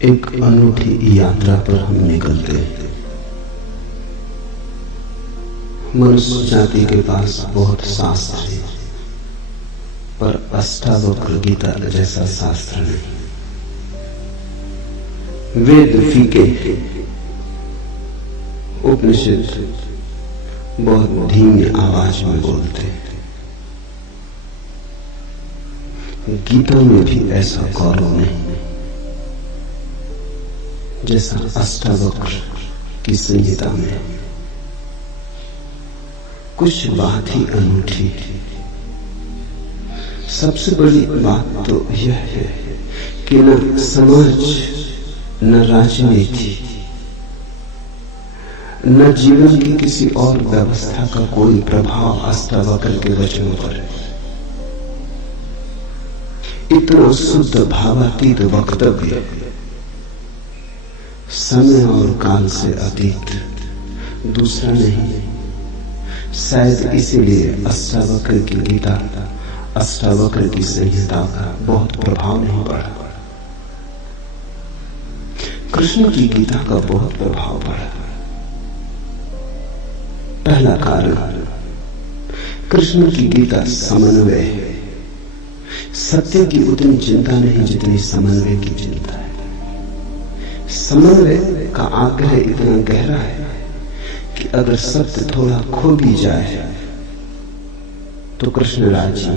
एक अनूठी यात्रा पर हम निकलते हैं। मनुष्य जाति के पास बहुत शास्त्र है, पर अष्टावक्र गीता जैसा शास्त्र नहीं। वेद फीके, उपनिषद बहुत धीमी आवाज में बोलते हैं। गीता में भी ऐसा गौरव नहीं जैसा अष्टावक्र की संहिता में। कुछ बात ही अनूठी है। सबसे बड़ी बात तो यह है कि न समाज, न राजनीति, न जीवन की किसी और व्यवस्था का कोई प्रभाव अष्टावक्र के वचनों पर है। इतना शुद्ध भावातीत वक्तव्य, समय और काल से अतीत दूसरा नहीं। शायद इसीलिए अष्टावक्र की गीता, अष्टावक्र की संहिता का बहुत प्रभाव नहीं पड़ा। कृष्ण की गीता का बहुत प्रभाव पड़ा। पहला कारण, कृष्ण की गीता समन्वय है। सत्य की उतनी चिंता नहीं जितनी समन्वय की चिंता है। समन्वय का आग्रह इतना गहरा है कि अगर सत्य थोड़ा खो भी जाए तो कृष्ण राजी।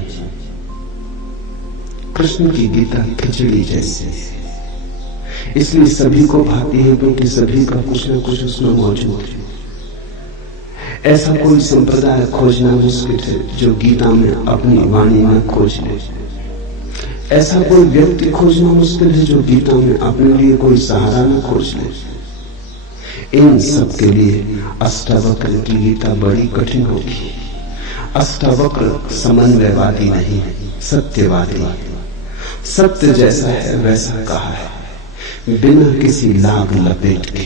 कृष्ण की गीता खिचड़ी जैसी है, इसलिए सभी को भाती है क्योंकि सभी का कुछ न कुछ उसमें मौजूद है। ऐसा कोई संप्रदाय खोजना मुश्किल है जो गीता में अपनी वाणी में खोज ले। ऐसा कोई व्यक्ति खोजना मुश्किल है जो गीता में अपने लिए कोई सहारा न खोज ले। इन सब के लिए अष्टावक्र की गीता बड़ी कठिन होगी। अष्टावक्र समन्वयवादी नहीं है, सत्यवादी। सत्य जैसा है वैसा कहा है, बिना किसी लाग लपेट के।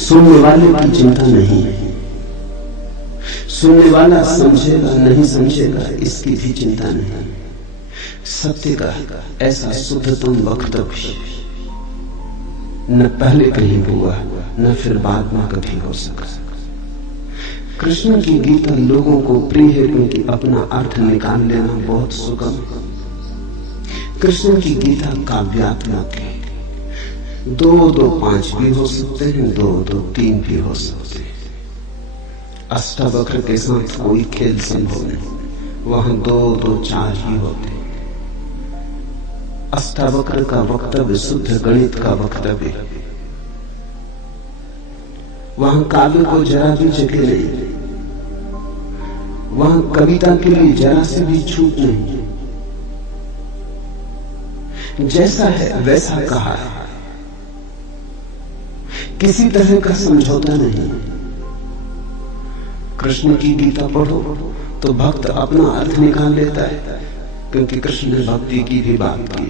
सुनने वाले की चिंता नहीं है। सुनने वाला समझेगा नहीं समझेगा इसकी भी चिंता नहीं। सत्य का ऐसा शुद्धतम वक्तव्य न पहले कहीं हुआ, न फिर बाद में कभी हो सका। कृष्ण की गीता लोगों को प्रिय है क्योंकि अपना अर्थ निकाल लेना बहुत सुगम है। कृष्ण की गीता काव्यात्मक है। 2-2-5 भी हो सकते हैं, 2-2-3 भी हो सकते हैं। अष्टावक्र के साथ कोई खेल संभव नहीं। वहां 2-2-4 ही होते हैं। अष्टावक्र का वक्तव्य शुद्ध गणित का वक्तव्य है। वहां काव्य को जरा भी जगह नहीं। वहां कविता के लिए जरा से भी छूट नहीं। जैसा है वैसा कहा है, किसी तरह का समझौता नहीं। कृष्ण की गीता पढ़ो तो भक्त अपना अर्थ निकाल लेता है क्योंकि कृष्ण ने भक्ति की भी बात की।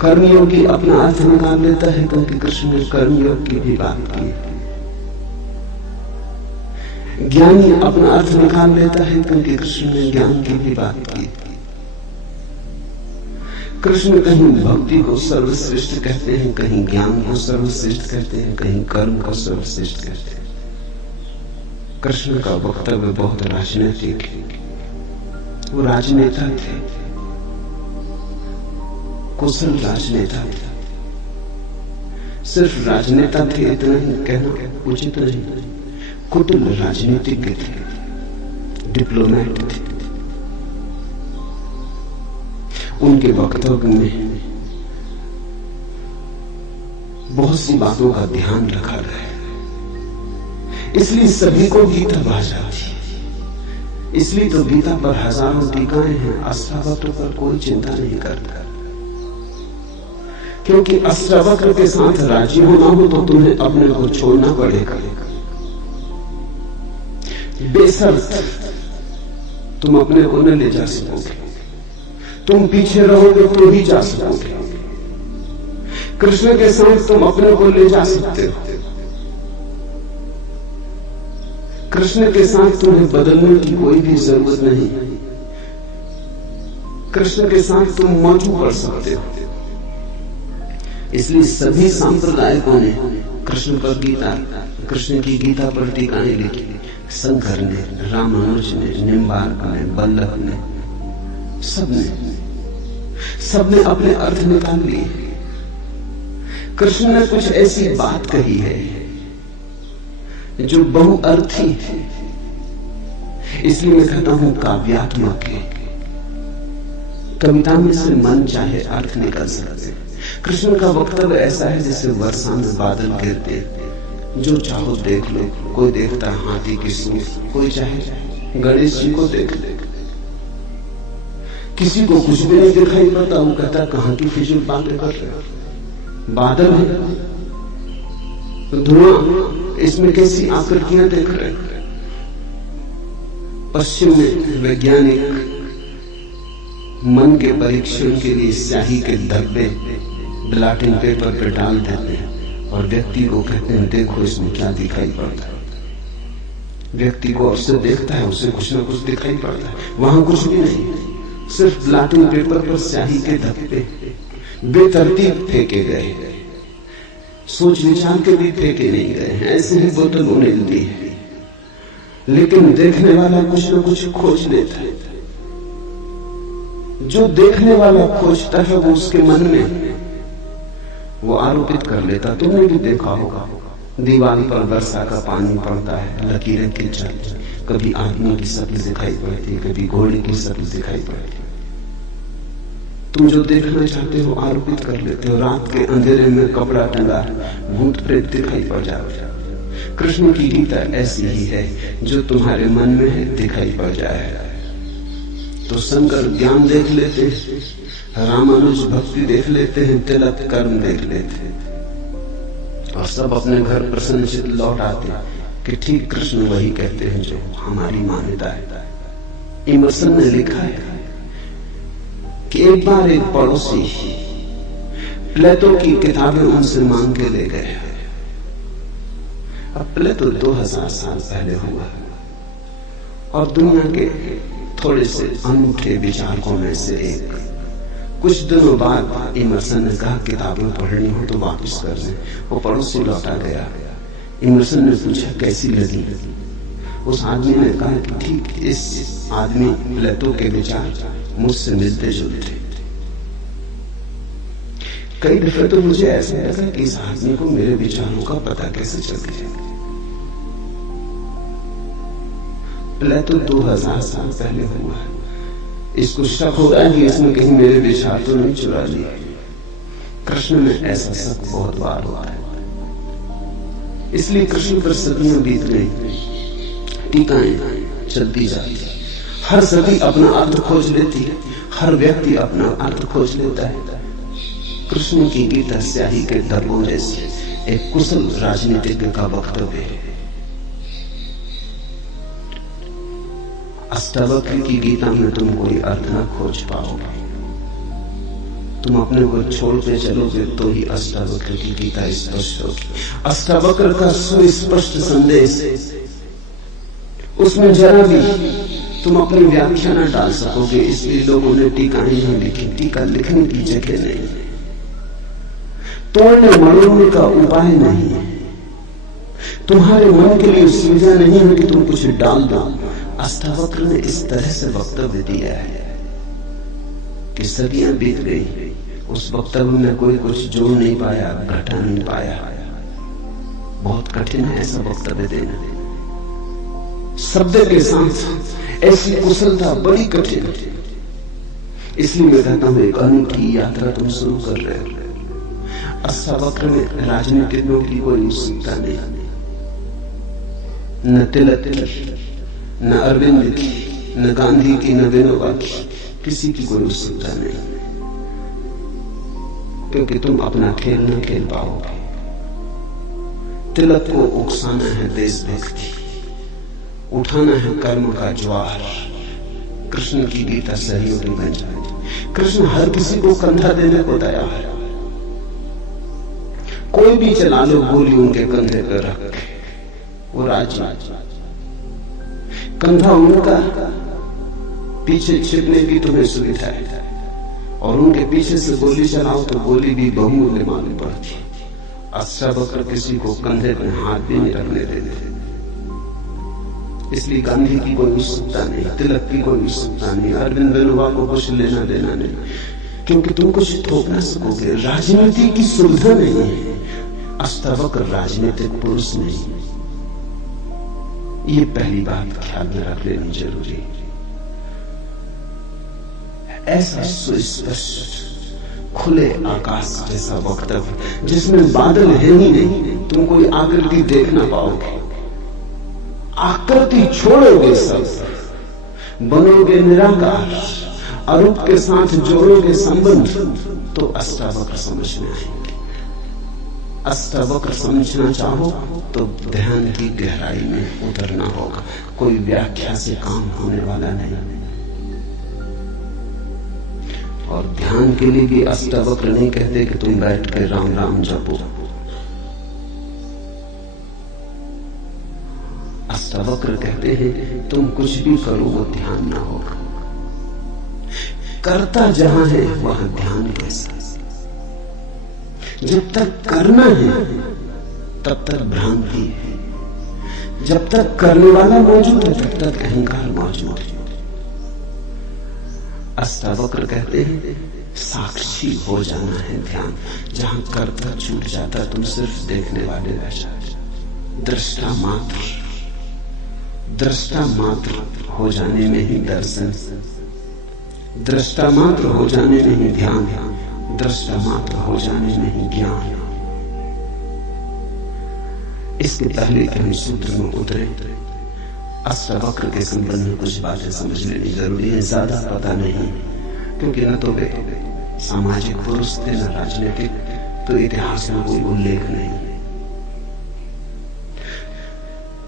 कर्मयोग अपना अर्थ निकाल लेता है क्योंकि कृष्ण ने कर्मयोग की भी बात की। ज्ञानी अपना अर्थ निकाल लेता है क्योंकि कृष्ण ने ज्ञान की भी बात की। कृष्ण कहीं भक्ति को सर्वश्रेष्ठ कहते हैं, कहीं ज्ञान को सर्वश्रेष्ठ कहते हैं, कहीं कर्म को सर्वश्रेष्ठ कहते हैं। कृष्ण का वक्तव्य बहुत राजनीतिक है। वो राजनेता थे, कुशल राजनेता थे। सिर्फ राजनेता थे इतना ही कहना उचित नहीं। कुटिल राजनीतिज्ञ थे, डिप्लोमेट थे। उनके वक्तव्य में बहुत सी बातों का ध्यान रखा गया है, इसलिए सभी को गीता भाषा थी। इसलिए तो गीता पर हजारों टीकाएं हैं। अष्टावक्र पर कोई चिंता नहीं करता, क्योंकि अष्टावक्र के साथ राजी होना हो तो तुम्हें अपने को छोड़ना पड़ेगा। बेशर्त तुम अपने को न ले जा सकोगे। तुम पीछे रहोगे तो ही जा सकोगे। कृष्ण के साथ तुम अपने को ले जा सकते हो। कृष्ण के साथ तुम्हें बदलने की कोई भी जरूरत नहीं। कृष्ण के साथ तुम मौजूद कर सकते हो। इसलिए सभी सांप्रदायिकों ने कृष्ण की गीता पर टीकाएं लिखी। शंकर ने, रामानुज ने, निम्बार्क ने, बल्लभ ने, सबने अपने अर्थ निकाल लिए। कृष्ण ने कुछ ऐसी बात कही है जो बहुअर्थी है, इसलिए मैं कहता हूं काव्यात्मक है। कविता में से मन चाहे अर्थ निकल सकते। कृष्ण का वक्तव्य ऐसा है जैसे वर्षा में बादल गिरते, जो चाहो देख लो। कोई देखता है हाथी की सूंड, कोई चाहे गणेश जी को देख ले। किसी को कुछ भी नहीं दिखाई पड़ता, वो कहता कहां की फिजूल बातें कर रहे हो। बादल है, धुआं, इसमें कैसी आकृतियां देख रहे हैं। पश्चिम में वैज्ञानिक मन के परीक्षण के लिए स्याही के धब्बे ब्लॉटिंग पेपर पर डाल देते हैं और व्यक्ति को कहते हैं देखो इसमें क्या दिखाई पड़ता है। व्यक्ति को अवसर देखता है, उसे कुछ ना कुछ दिखाई पड़ता है। वहां कुछ भी नहीं, सिर्फ ब्लॉटिंग पेपर पर स्याही के धब्बे बेतरतीब फेंके गए, सोच विचार के भी फेंके नहीं गए हैं। ऐसे ही बोतल उन्हें दी है, लेकिन देखने वाला कुछ ना कुछ खोज लेता है। जो देखने वाला खोजता है वो उसके मन में वो आरोपित कर लेता। तुमने भी देखा होगा, दीवार पर वर्षा का पानी पड़ता है, लकीरें खिंचती, कभी आदमी की शक्ल दिखाई पड़ती है, कभी घोड़े की शक्ल दिखाई पड़ती है। तुम जो देखना चाहते हो आरोपित कर लेते हो। रात के अंधेरे में कपड़ा टंगा, भूत प्रेत दिखाई पड़ जाते। कृष्ण की गीता ऐसी ही है, जो तुम्हारे मन में है दिखाई पड़ जाए। तो शंकर ज्ञान देख लेते हैं, रामानुज भक्ति देख लेते हैं, तिलक कर्म देख लेते हैं, और सब अपने घर प्रसन्नचित लौट आते कि ठीक कृष्ण वही कहते हैं जो हमारी मान्यता है। इमर्सन ने लिखा है कि एक बार एक पड़ोसी प्लेटो की किताबें उनसे मांग के ले गए। अब प्लेटो 2000 साल पहले हुआ और दुनिया के थोड़े से अनूठे विचारकों में से एक। कुछ दिनों बाद इमर्सन ने कहा किताबें पढ़नी हो तो वापस कर दें। वो पड़ोसी लौटा गया। इमर्सन ने पूछा कैसी लगी। उस आदमी ने कहा कि ठीक, इस आदमी प्लेटो के विचार मुझसे मिलते जुलते। कई दफे तो मुझे ऐसा लगा कि इस आदमी को मेरे विचारों का पता कैसे चल गया। प्लेटो 2000 साल पहले हुआ है। इसको शक हो रहा है कि इसने कहीं मेरे विचार तो नहीं चुरा लिए। कृष्ण में ऐसा शक बहुत बार हुआ है, इसलिए कृष्ण पर सदियां बीत गई, टीकाएं चलती जाती। हर सदी अपना अर्थ खोज लेती है, हर व्यक्ति अपना अर्थ खोज लेता है। कृष्ण की गीता स्याही के धब्बों जैसी एक कुशल राजनीतिज्ञ का वक्तव्य है। अष्टावक्र की गीता में तुम कोई अर्थ न खोज पाओगे। तुम अपने को छोड़ के चलोगे तो ही अष्टावक्र की गीता स्पष्ट होगी। अष्टावक्र का सुस्पष्ट संदेश, उसमें जरा भी तुम अपनी व्याख्या न डाल सकोगे। इसलिए लोगों ने टीकाएं नहीं लिखी। टीका लिखने की जगह नहीं, तोड़ने मरोड़ने का उपाय नहीं है, तुम्हारे मन के लिए सुविधा नहीं है कि तुम कुछ डाल दो। अष्टावक्र ने इस तरह से वक्तव्य दिया है कि सदियां बीत गई, उस वक्तव्य में कोई कुछ जोड़ नहीं पाया, घटा नहीं पाया। बहुत कठिन है ऐसा वक्तव्य देना। शब्द के साथ ऐसी कुशलता बड़ी कठिन है। इसलिए मैं कहता हूं एक अनूठी यात्रा तुम शुरू कर रहे हो। अष्टावक्र में राजनीतिज्ञों की कोई उत्सुकता नहीं, न तिलक की, न अरविंद की, न गांधी की, न विनोबा की, किसी की कोई उत्सुकता नहीं, क्योंकि तुम अपना खेल न खेल पाओगे। तिलक को उकसाना है देशभक्ति, उठाना है कर्म का ज्वार। कृष्ण की गीता सहयोगी बन जाएगी। कृष्ण हर किसी को कंधा देने को तैयार है। कोई भी चला लो गोली उनके कंधे पर रख, वो राजी। कंधा उनका, पीछे छिपने की तुम्हें सुविधा है, और उनके पीछे से गोली चलाओ तो गोली भी बहुमूल्य मालूम पड़ती। अष्टावक्र किसी को कंधे पर हाथ भी नहीं रखने देते। इसलिए गांधी की कोई उत्सुकता नहीं, तिलक की कोई उत्सुकता नहीं, अरविंद विनोबा को कुछ लेना देना नहीं, क्योंकि तुम कुछ थोप ना सकोगे। राजनीति की सुविधा नहीं है। अष्टावक्र राजनीतिक पुरुष नहीं। ये पहली बात ख्याल में रख लेनी जरूरी है। ऐसा सुस्पष्ट खुले आकाश जैसा वक्तव्य जिसमें बादल है ही नहीं, तुम कोई आकृति देख ना पाओगे। आकृति छोड़ोगे, सब बनोगे निराकार, अरूप के साथ जोड़ोगे संबंध, तो अष्टावक्र समझ में आएंगे। अष्टावक्र समझना चाहो तो ध्यान की गहराई में उतरना होगा। कोई व्याख्या से काम होने वाला नहीं। और ध्यान के लिए भी अष्टावक्र नहीं कहते कि तुम बैठ के राम राम जपो। अष्टावक्र कहते हैं तुम कुछ भी करो वो ध्यान ना होगा। करता जहां है वहां ध्यान कैसा। जब तक करना है तब तक भ्रांति है। जब तक करने वाला मौजूद है तब तक अहंकार मौजूद है। अष्टावक्र कहते हैं साक्षी हो जाना है ध्यान। जहां करता छूट जाता तुम सिर्फ देखने वाले रह जाते। दृष्टा मात्र हो जाने में ही दर्शन, दृष्टा मात्र हो जाने में ही ध्यान, दृष्टा मात्र हो जाने में ही ज्ञान। इसके पहले कि हम सूत्र में उतरे, अष्टावक्र के संबंध में कुछ बातें समझ लेनी जरूरी है। ज्यादा पता नहीं, क्योंकि न तो वे सामाजिक पुरुष थे न राजनीतिक, तो इतिहास में कोई उल्लेख नहीं।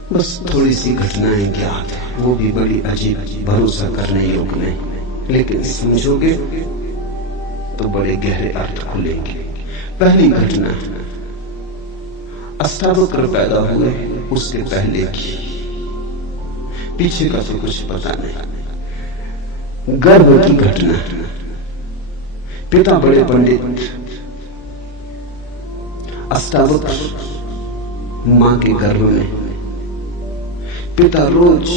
बस थोड़ी सी घटनाएं ज्ञात है, वो भी बड़ी अजीब, भरोसा करने योग्य नहीं, लेकिन समझोगे तो बड़े गहरे अर्थ खुलेंगे। पहली घटना, अष्टावक्र पैदा हुए उसके पहले की, पीछे का तो कुछ पता नहीं। गर्भ की घटना, पिता बड़े पंडित, अष्टावक्र मां के गर्भ में। पिता रोज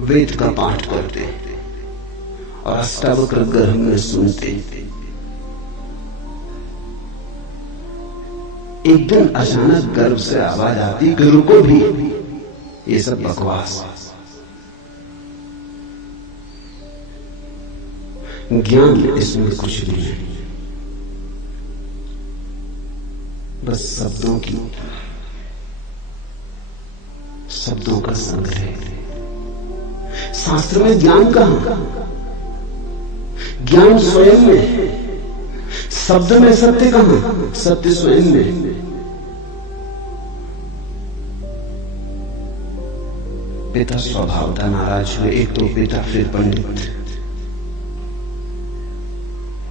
वेद का पाठ करते और अष्टावक्र गर्भ में सुनते। एक दिन अचानक गर्भ से आवाज आती, गुरु को भी ये सब बकवास, ज्ञान इसमें कुछ भी नहीं, बस शब्दों का संग्रह। शास्त्र में ज्ञान कहां? ज्ञान स्वयं में। शब्द में सत्य कहां? सत्य स्वयं में। पिता स्वभावतः नाराज हुए। एक तो पिता, फिर पंडित,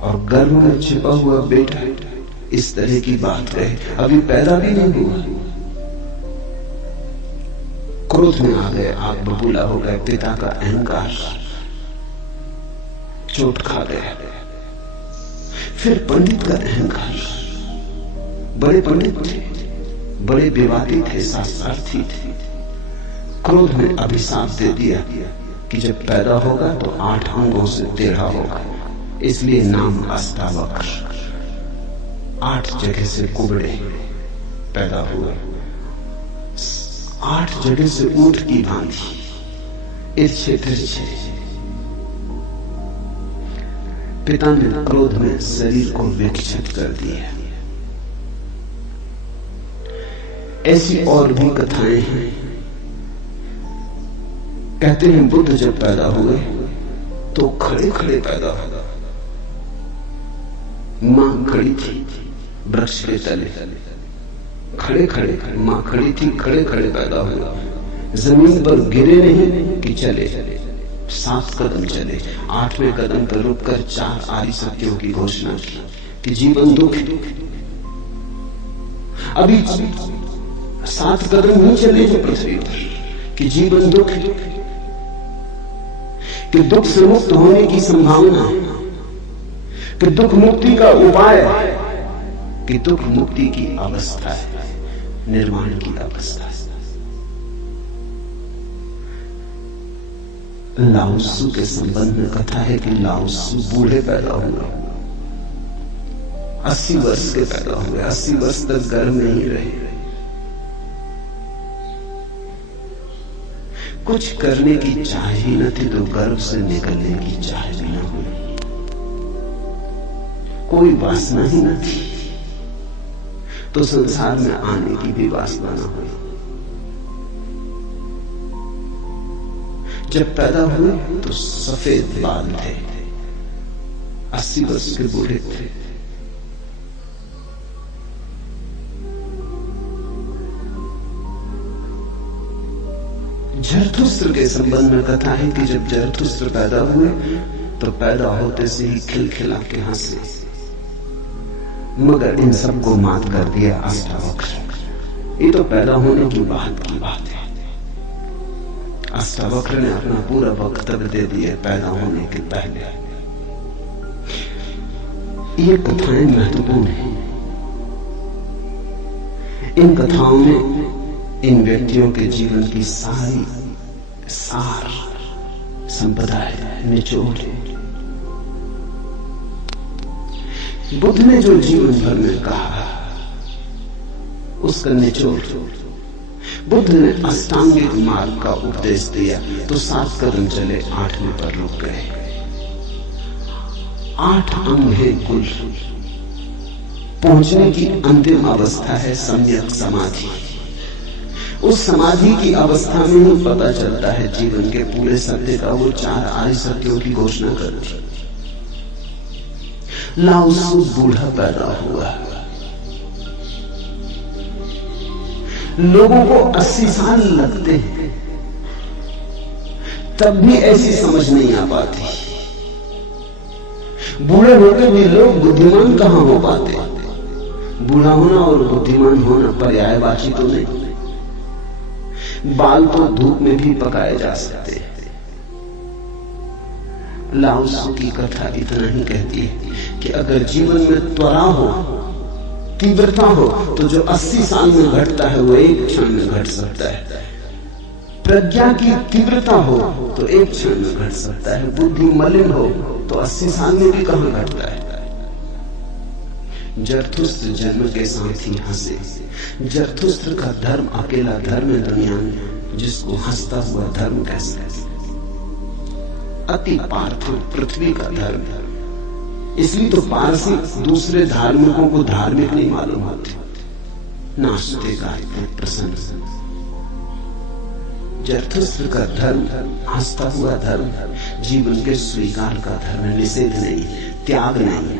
और गर्भ में छिपा हुआ बेटा इस तरह की बात कहे, अभी पैदा भी नहीं हुआ। क्रोध में आ गए, आग बबूला हो गए। पिता का अहंकार चोट खा गया। फिर पंडित का अहंकार, बड़े पंडित थे, बड़े विवादी थे, शास्त्रार्थी थे। क्रोध में अभिशाप दे दिया कि जब पैदा होगा तो 8 अंगों से टेढ़ा होगा, इसलिए नाम अष्टावक्र। 8 जगह से कुबड़े पैदा हुए, 8 जगह से ऊंट की भांति इच्छे तिरछे। पिता ने क्रोध में शरीर को विक्षिप्त कर दिया। ऐसी और भी कथाएं हैं। कहते हैं बुद्ध जब पैदा हुए तो खड़े खड़े पैदा हुआ। मां खड़ी थी वृक्ष के तले, खड़े खड़े, मां खड़ी थी, खड़े खड़े पैदा हुआ। जमीन पर गिरे नहीं कि चले, 7 कदम चले। 8वें कदम पर रुककर 4 आदि सत्यों की घोषणा की कि जीवन दुख। अभी 7 कदम नहीं चले हैं पृथ्वी पर कि जीवन दुख। कि दुख से मुक्त होने की संभावना है, कि दुख मुक्ति का उपाय है, कि दुख मुक्ति की अवस्था है, निर्माण की अवस्था है। लाओ त्सु के संबंध में कथा है कि लाओ त्सु बूढ़े पैदा हुए, 80 वर्ष के पैदा हुए, 80 वर्ष तक घर में ही रहे। कुछ करने की चाह ही न थी तो गर्भ से निकलने की चाह भी न हुई, कोई वासना ही न थी तो संसार में आने की भी वासना न हुई। जब पैदा हुए तो सफेद बाल थे, 80 वर्ष के बूढ़े थे। जरथुस्त्र के संबंध में कथा है कि जब जरथुस्त्र पैदा हुए तो पैदा होते से ही खिलखिला के हंसे, मगर इन सबको मात कर दिया अष्टावक्र। ये तो पैदा होने की बात है। अष्टावक्र ने अपना पूरा वक्तव्य दे दिया पैदा होने के पहले। ये कथाएं महत्वपूर्ण हैं। इन कथाओं में इन व्यक्तियों के जीवन की सारी सार संपदा है, निचोड़ है। बुद्ध ने जो जीवन भर में कहा उसका निचोड़। बुद्ध ने अष्टांगिक मार्ग का उपदेश दिया तो 7 कदम चले, 8वें पर रुक गए। 8 अंग है कुल। पहुंचने की अंतिम अवस्था है सम्यक समाधि। उस समाधि की अवस्था में ही पता चलता है जीवन के पूरे सत्य का। वो 4 आर्य सत्यों की घोषणा कर दी। लाओ त्सु बूढ़ा पैदा हुआ। लोगों को 80 साल लगते हैं, तब भी ऐसी समझ नहीं आ पाती। बूढ़े होकर भी लोग बुद्धिमान कहां हो पाते। बूढ़ा होना और बुद्धिमान होना पर्यायवाची तो नहीं। बाल तो धूप में भी पकाए जा सकते हैं। लाओ त्सु की कथा इतना ही कहती है कि अगर जीवन में त्वरा हो, तीव्रता हो, तो जो 80 साल में घटता है वो 1 क्षण में घट सकता है। प्रज्ञा की तीव्रता हो तो 1 क्षण में घट सकता है। बुद्धि मलिन हो तो 80 साल में भी कहां घटता है। जरथुस्त्र जन्म के साथ ही हंसे। जरथुस्त्र का धर्म अकेला धर्म है दुनिया में जिसको हंसता हुआ धर्म कह सकते। अति पार्थिव पृथ्वी का धर्म है। इसलिए तो पारसी दूसरे धार्मिकों को धार्मिक नहीं मालूम होते। नाचते गाते प्रसन्न। जरथुस्त्र का धर्म हंसता हुआ धर्म, जीवन के स्वीकार का धर्म, निषेध नहीं, त्याग नहीं।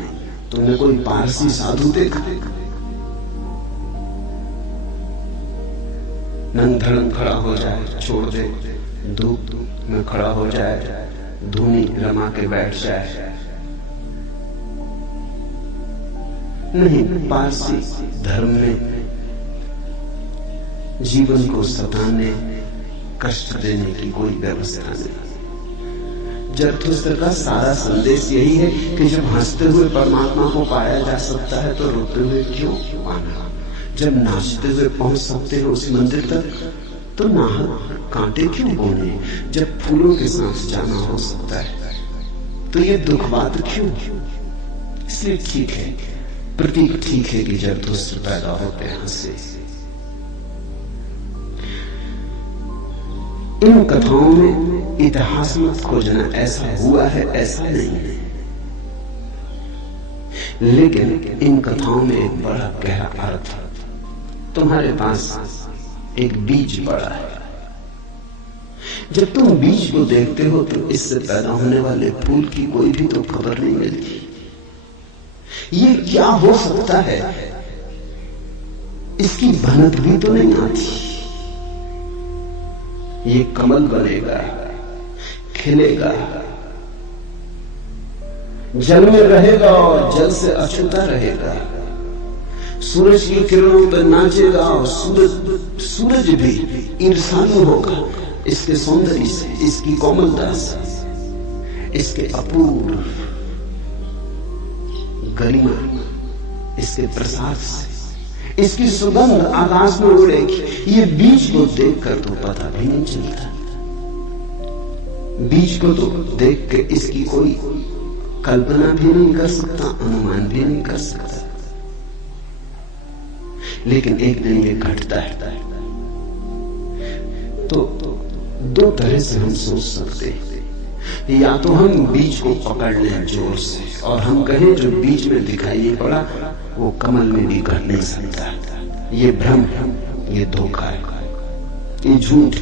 तुमने कोई पारसी साधु देखा? नंग धड़ंग खड़ा हो जाए, छोड़ दे, धूप में खड़ा हो जाए, धूनी रमा के बैठ जाए। नहीं, पारसी धर्म में जीवन को सताने, कष्ट देने की कोई व्यवस्था नहीं। जरथुस्त्र का सारा संदेश यही है कि जब हंसते हुए परमात्मा को पाया जा सकता है तो रोते हुए क्यों पाना। जब नाचते हुए पहुंच सकते हैं उस मंदिर तक तो नाहक कांटे क्यों बोने। जब फूलों के साथ जाना हो सकता है तो ये दुखवाद क्यों। इसलिए ठीक है, प्रतीक ठीक है कि जरथुस्त्र पैदा होते हैं हंसे। इन कथाओं में इतिहास मत खोजना, ऐसा हुआ है ऐसा नहीं है। लेकिन इन कथाओं में एक बड़ा गहरा अर्थ है। तुम्हारे पास एक बीज पड़ा है। जब तुम बीज को देखते हो तो इससे पैदा होने वाले फूल की कोई भी तो खबर नहीं मिलती। ये क्या हो सकता है इसकी भनक भी तो नहीं आती। ये कमल बनेगा, खिलेगा, जल में रहेगा और जल से अछूता रहेगा, सूरज की किरणों पर नाचेगा और सूरज भी ईर्ष्यालु होगा इसके सौंदर्य से, इसकी कोमलता से। इसके अपूर्व गरिमा, इसके प्रसाद से इसकी सुगंध आकाश में उड़ेगी। ये बीज को देखकर तो पता भी नहीं चलता, बीज को तो देख के इसकी कोई कल्पना भी नहीं कर सकता, अनुमान भी नहीं कर सकता। लेकिन एक दिन ये घटता है। तो दो तरह से हम सोच सकते हैं। या तो हम बीज को पकड़ लें जोर से और हम कहें जो बीज में दिखाई नहीं पड़ा वो कमल में भी घट नहीं सकता। ये भ्रम, ये धोखा है, ये झूठ।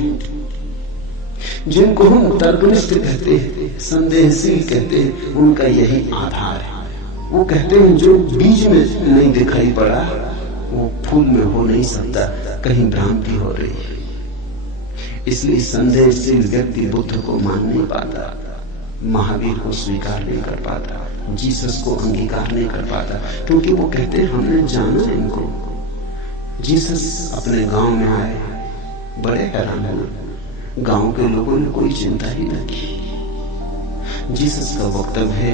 जिनको हम तर्कनिष्ठ कहते हैं, संदेहशील कहते हैं, उनका यही आधार है। वो कहते हैं जो बीज में नहीं दिखाई पड़ा वो फूल में हो नहीं सकता, कहीं भ्रांति हो रही है। इसलिए संदेहशील व्यक्ति बुद्ध को मान नहीं पाता, महावीर को स्वीकार नहीं कर पाता, जीसस को अंगीकार नहीं कर पाता, क्योंकि वो कहते हैं हमने जाना इनको। जीसस अपने गांव में आए, बड़े हैरान हुए, गांव के लोगों ने कोई चिंता ही न की। जीसस का वक्तव्य है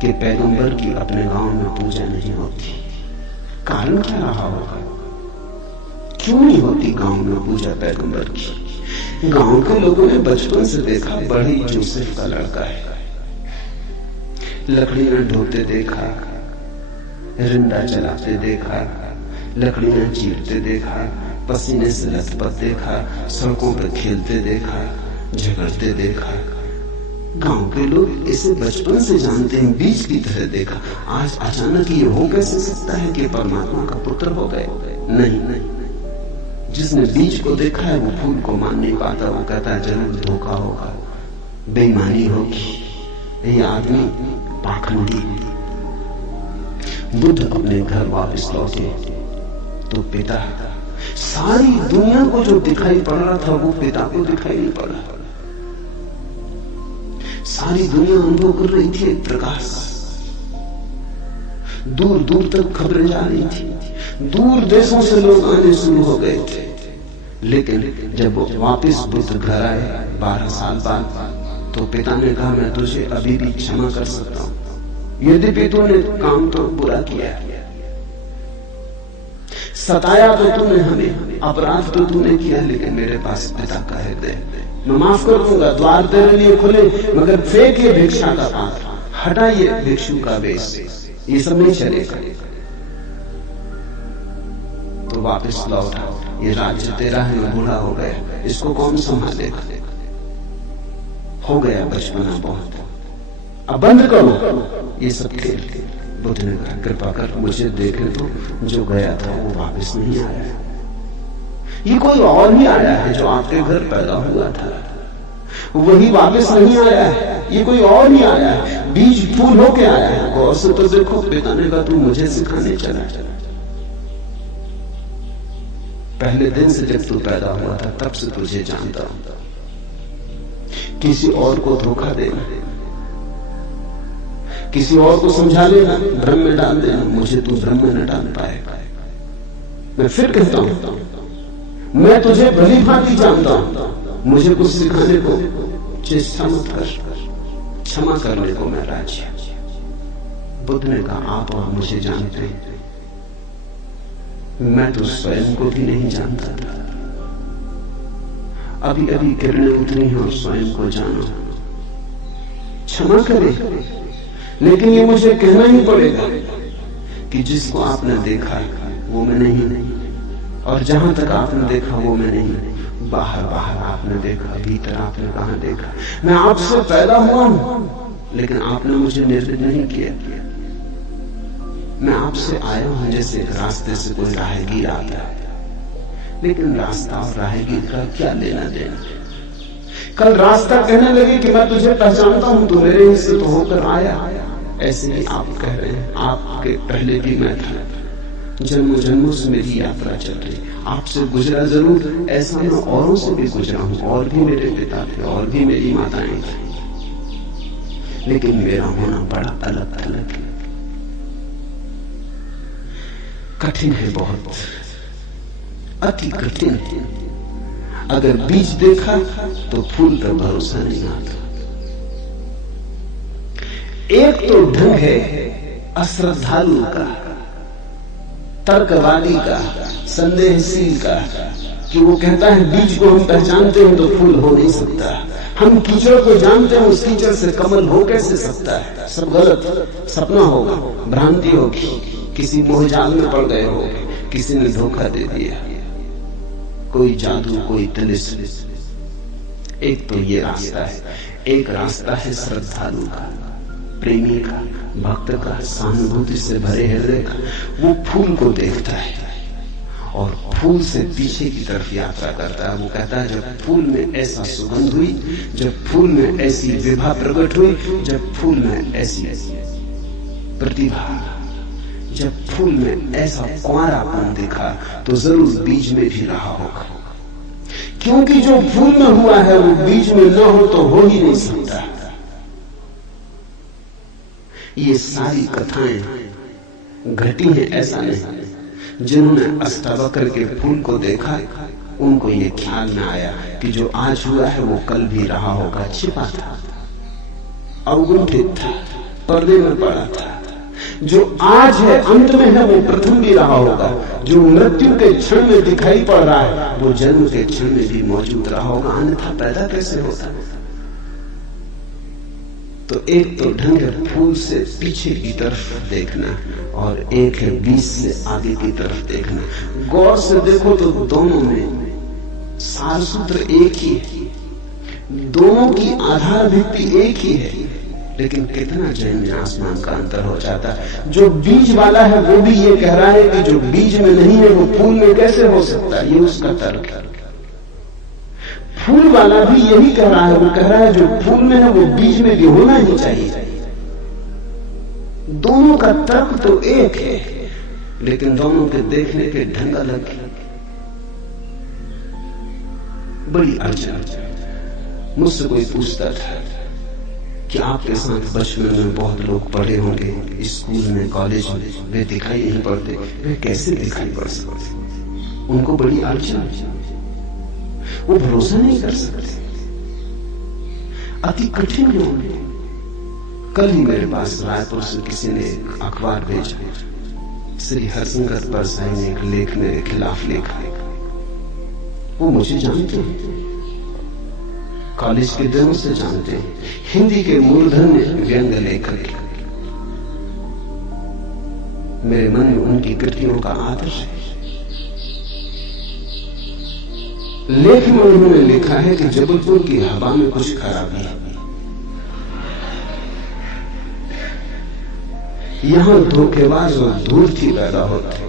कि पैगंबर की अपने गांव में पूजा नहीं होती। कारण क्या रहा होगा, क्यों नहीं होती गांव में पूजा पैगंबर की? गांव के लोगों ने बचपन से देखा बड़ी जोसेफ का लड़का है, लकड़ियां ढोते देखा, रिंदा चलाते देखा, लकड़ियां चीरते देखा, पसीने से लथपथ देखा, सड़कों पर खेलते देखा, झगड़ते देखा। गांव के लोग इसे बचपन से जानते हैं, बीज की तरह देखा। आज अचानक ये हो कैसे सकता है कि परमात्मा का पुत्र हो गए? नहीं नहीं, जिसने बीज को देखा है वो फूल को मान नहीं पाता। वो कहता है जरूर धोखा होगा, बेईमानी होगी, ये आदमी पाखंडी। बुद्ध अपने घर वापस लौटे तो पिता, सारी दुनिया को जो दिखाई पड़ रहा था वो पिता को दिखाई नहीं पड़ा। सारी दुनिया अनुभव कर रही थी एक प्रकाश, दूर दूर तक खबरें जा रही थी, दूर देशों से लोग आने शुरू हो गए थे। लेकिन जब वापस बुद्ध घर आए 12 साल बाद, तो पिता ने कहा मैं तुझे अभी भी क्षमा कर सकता हूं, यद्यपि तूने काम तो बुरा किया, सताया तो तूने हमें, अपराध तो तूने किया, लेकिन मेरे पास पिता का हृदय, मैं माफ कर दूंगा, द्वार तेरे लिए खुले, मगर फेंके भिक्षा का पात्र, हटाइए भिक्षु का वेश, ये सब नहीं चलेगा। तो वापस लौटा, ये राज्य तेरा है, मैं बूढ़ा हो गया, इसको कौन संभालेगा? हो गया बचपना बहुत, अब बंद करो ये सब खेल। बुद्ध ने कहा कृपा कर मुझे देखे तो, जो गया था वो वापस नहीं आया, ये कोई और ही आया है जो आपके घर पैदा हुआ था, वही वापस नहीं आया है, ये कोई और ही आया है, बीज फूल होके आया है। गौर से तो देखो, पिता ने कहा तू मुझे सिखाने चला, पहले दिन से जब तू पैदा हुआ था तब से तुझे जानता हूं। किसी और को धोखा देना, किसी और को समझा लेना, भ्रम में डाल देना, मुझे तू भ्रम में न डाल पाएगा। मैं फिर कहता हूं, मैं तुझे भली भांति जानता हूं, मुझे कुछ सिखाने को चेष्टा मत कर, क्षमा करने को मैं राजी। बुद्ध ने कहा आप और मुझे जानते हैं, मैं तो स्वयं को भी नहीं जानता था, अभी अभी किरणें उतरी हैं और स्वयं को जाना। क्षमा करें, लेकिन ये मुझे कहना ही पड़ेगा कि जिसको आपने देखा वो मैं नहीं, और जहां तक आपने देखा वो मैं नहीं। बाहर बाहर आपने देखा, भीतर आपने कहां देखा? मैं आपसे पैदा हुआ हूं, लेकिन आपने मुझे निर्मित नहीं किया। मैं आपसे आया हूं जैसे रास्ते से कोई राहगीर आता है, लेकिन रास्ता और राहगीर का क्या लेना देना? कल रास्ता कहने लगे कि मैं तुझे पहचानता हूं, तू मेरे हिस्से तो होकर आया, ऐसे ही आप कह रहे हैं आपके पहले भी मैं था, जन्मों जन्मों से मेरी यात्रा चल रही, आपसे गुजरा जरूर, ऐसा मैं औरों से भी गुजरा हूं, और भी मेरे पिता थे, और भी मेरी माताएं थी, लेकिन मेरा होना बड़ा अलग अलग है, कठिन है, बहुत अति कठिन है। अगर बीज देखा तो फूल पर भरोसा नहीं आता, एक तो ढंग है अश्रद्धालु का, तर्कवादी का, संदेहशील का, कि वो कहता है बीज को हम पहचानते हैं तो फूल हो नहीं सकता, हम कीचड़ को जानते हैं उस कीचड़ से कमल हो कैसे सकता है, सब गलत, सपना होगा, भ्रांति होगी, किसी मोहजाल में पड़ गए हो, किसी ने धोखा दे दिया, कोई जादू, कोई तिलिस्म। एक तो ये रास्ता है, एक रास्ता है श्रद्धालु का, प्रेमी का, भक्त का, सहानुभूति से भरे हृदय का। वो फूल को देखता है और फूल से पीछे की तरफ यात्रा करता है। वो कहता है जब फूल में ऐसा सुगंध हुई, जब फूल में ऐसी विभा प्रकट हुई, जब फूल में ऐसी प्रतिभा, जब फूल में ऐसा कुंवारापन दिखा, तो जरूर बीज में भी रहा होगा, क्योंकि जो फूल में हुआ है वो बीज में न हो तो हो ही नहीं सकता। ये सारी कथाएं घटी हैं ऐसा नहीं। जिन्होंने अष्टावक्र के फूल को देखा, उनको ये ख्याल में आया कि जो आज हुआ है वो कल भी रहा होगा, छिपा था, अवगुंठित था, पर्दे में पड़ा था। जो आज है, अंत में है, वो प्रथम भी रहा होगा। जो मृत्यु के क्षण में दिखाई पड़ रहा है, वो जन्म के क्षण में भी मौजूद रहा होगा, अन्यथा पैदा कैसे होता। तो एक तो ढंग है फूल से पीछे की तरफ देखना, और एक है बीज से आगे की तरफ देखना। गौर से देखो तो दोनों में सार सूत्र एक ही है, दोनों की आधार भित्ति एक ही है, लेकिन कितना जमीन आसमान का अंतर हो जाता है। जो बीज वाला है वो भी ये कह रहा है कि जो बीज में नहीं है वो फूल में कैसे हो सकता है, ये उसका तर्क है। फूल वाला भी यही कह रहा है, वो कह रहा है जो फूल में है वो बीज में भी होना ही चाहिए। दोनों का तर्क तो एक है, लेकिन दोनों के देखने के ढंग अलग है। बड़ी अड़चन। मुझसे कोई पूछता था कि आपके साथ बचपन में बहुत लोग पढ़े होंगे, स्कूल में, कॉलेज में, वे दिखाई नहीं पड़ते, वे कैसे दिखाई पड़ सकते? उनको बड़ी अड़चन, वो भरोसा नहीं कर सकते, अति कठिन है। कल ही मेरे पास रायपुर से किसी ने एक अखबार भेजा, श्री हरसिंगर परसाई ने एक लेख मेरे खिलाफ लिखा। वो मुझे जानते हैं, कॉलेज के दिनों से जानते हैं, हिंदी के मूर्धन्य व्यंग लेखक। मेरे मन में उनकी कृतियों का आदर है। लेख में उन्होंने लिखा है कि जबलपुर की हवा में कुछ खराबी है, यहां धोखेबाज और धूर्ती पैदा होते,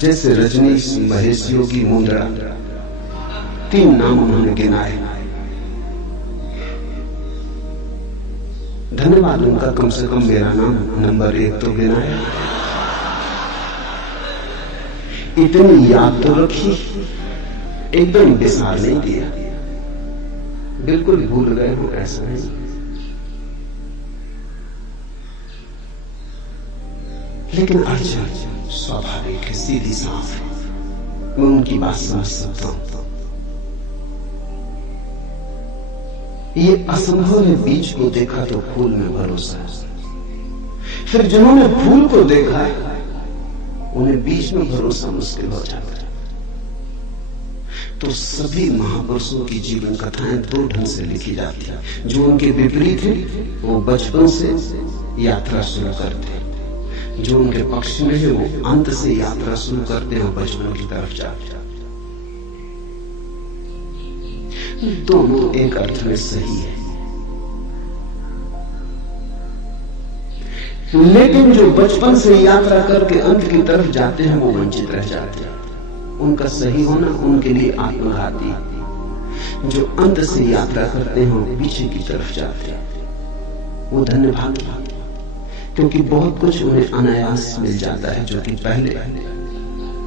जैसे रजनीश, महेश योगी, मुंदड़ा, 3 नाम उन्होंने गिनाए। धन्यवाद उनका, कम से कम मेरा नाम नंबर 1 तो गिनाया। इतनी याद तो रखी, एकदम बिसार नहीं दिया, बिल्कुल भूल गए हो ऐसा नहीं। लेकिन अड़चन स्वाभाविक है, सीधी साफ है, मैं उनकी बात समझ सकता हूं। ये असंभव है बीज को देखा तो फूल में भरोसा। फिर जिन्होंने फूल को देखा उन्हें बीज में भरोसा मुश्किल हो जाता है। तो सभी महापुरुषों की जीवन कथाएं 2 ढंग से लिखी जाती है। जो उनके विपरीत है वो बचपन से यात्रा शुरू करते हैं, जो उनके पक्ष में है वो अंत से यात्रा शुरू करते हैं और बचपन की तरफ जाते हैं। दोनों एक अर्थ में सही है, लेकिन जो बचपन से यात्रा करके अंत की तरफ जाते हैं वो वंचित रह जाते हैं। उनका सही होना उनके लिए आत्मघाती है। जो अंत से यात्रा करते हैं वो पीछे की तरफ जाते हैं, वो धन्यभागी, क्योंकि बहुत कुछ उन्हें अनायास मिल जाता है जो कि पहले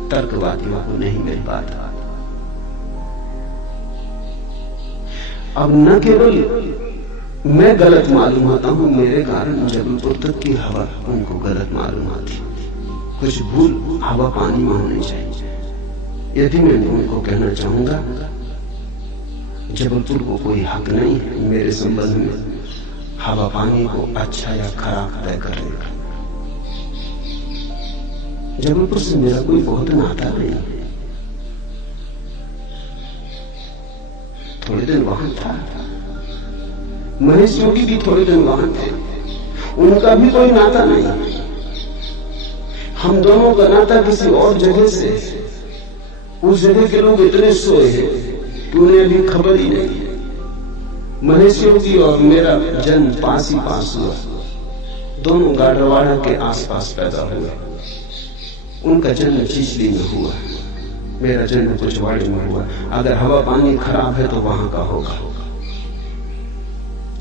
तर्कवादियों को नहीं मिल पाता। अब न केवल मैं गलत मालूम होता हूं, मेरे कारण जबलपुर तक की हवा उनको गलत मालूम आती। कुछ भूल हवा पानी में होनी चाहिए। यदि मैं उनको कहना चाहूंगा जबलपुर को कोई हक नहीं है मेरे संबंध में, हवा पानी को अच्छा या खराब तय करेगा। जबलपुर से मेरा कोई बहुत नाता नहीं, थोड़े दिन वहां था। महेश जोगी भी थोड़े दिन वहां थे, उनका भी कोई नाता नहीं। हम दोनों का नाता किसी और जगह से। उस जगह के लोग इतने सोए हैं कि उन्हें अभी खबर ही नहीं। महेश योगी और मेरा जन्म पास ही पास हुआ, दोनों गाडरवाड़ा के आसपास पैदा हुए। उनका जन्म चिचली में हुआ, मेरा जन्म कुचवाड़ी में हुआ। अगर हवा पानी खराब है तो वहां का होगा।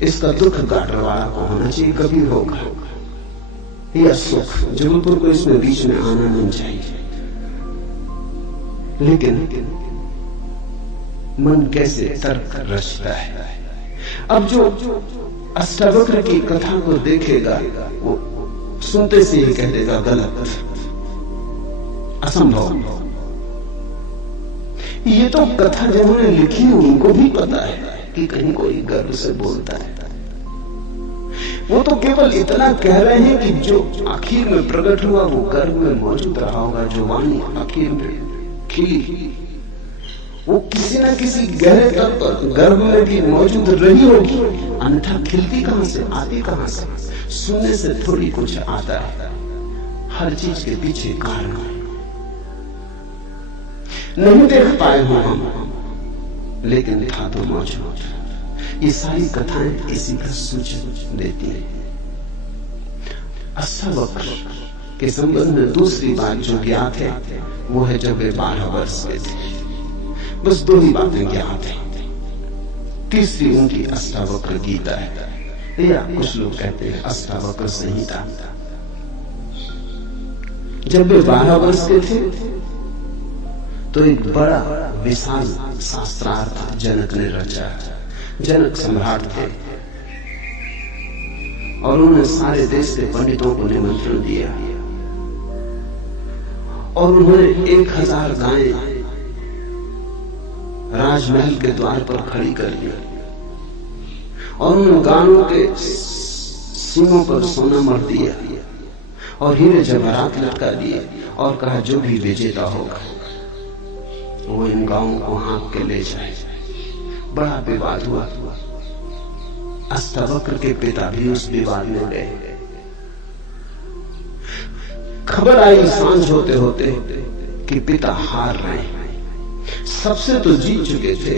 इसका दुख गाडरवाड़ा को होना चाहिए, कभी होगा। यह सुख जबलपुर को इसमें बीच में आना नहीं चाहिए। लेकिन मन कैसे तर्क रचता है। अब जो अष्टावक्र की कथा को देखेगा वो सुनते से ही कह देगा गलत, असंभव। ये तो कथा जिन्होंने लिखी है उनको भी पता है कि कहीं कोई गर्व से बोलता है। वो तो केवल इतना कह रहे हैं कि जो आखिर में प्रकट हुआ वो गर्भ में मौजूद रहा होगा। जो वाणी आखिर में खिली वो किसी न किसी गहरे तल पर गर्भ में भी मौजूद रही होगी, अन्यथा खिलती कहां से, आती कहां से? सुनने से थोड़ी कुछ आता है, हर चीज के पीछे कारण है। नहीं देख पाए हो हम, लेकिन था तो मौजूद। ये सारी कथाएं इसी का सूचन देती हैं। अष्टावक्र के संबंध में दूसरी बात जो ज्ञात है वो है जब वे 12 वर्ष के थे। बस 2 ही बातें ज्ञात हैं। तीसरी उनकी अष्टावक्र गीता है, या कुछ लोग कहते हैं अष्टावक्र संहिता। जब वे 12 वर्ष के थे तो एक बड़ा विशाल शास्त्रार्थ जनक ने रचा। जनक सम्राट थे और उन्होंने सारे देश के पंडितों को निमंत्रण दिया और उन्होंने 1000 गायें राजमहल के द्वार पर खड़ी कर दी और उन गायों के सींगों पर सोना मर दिया और हीरे जवाहरात लटका दिए और कहा जो भी विजेता होगा वो इन गायों को हाँक के ले जाए। बड़ा विवाद हुआ। अष्टावक्र के पिता भी उस विवाद में गए। खबर आई सांझ होते होते कि पिता हार रहे हैं। सबसे तो जीत चुके थे,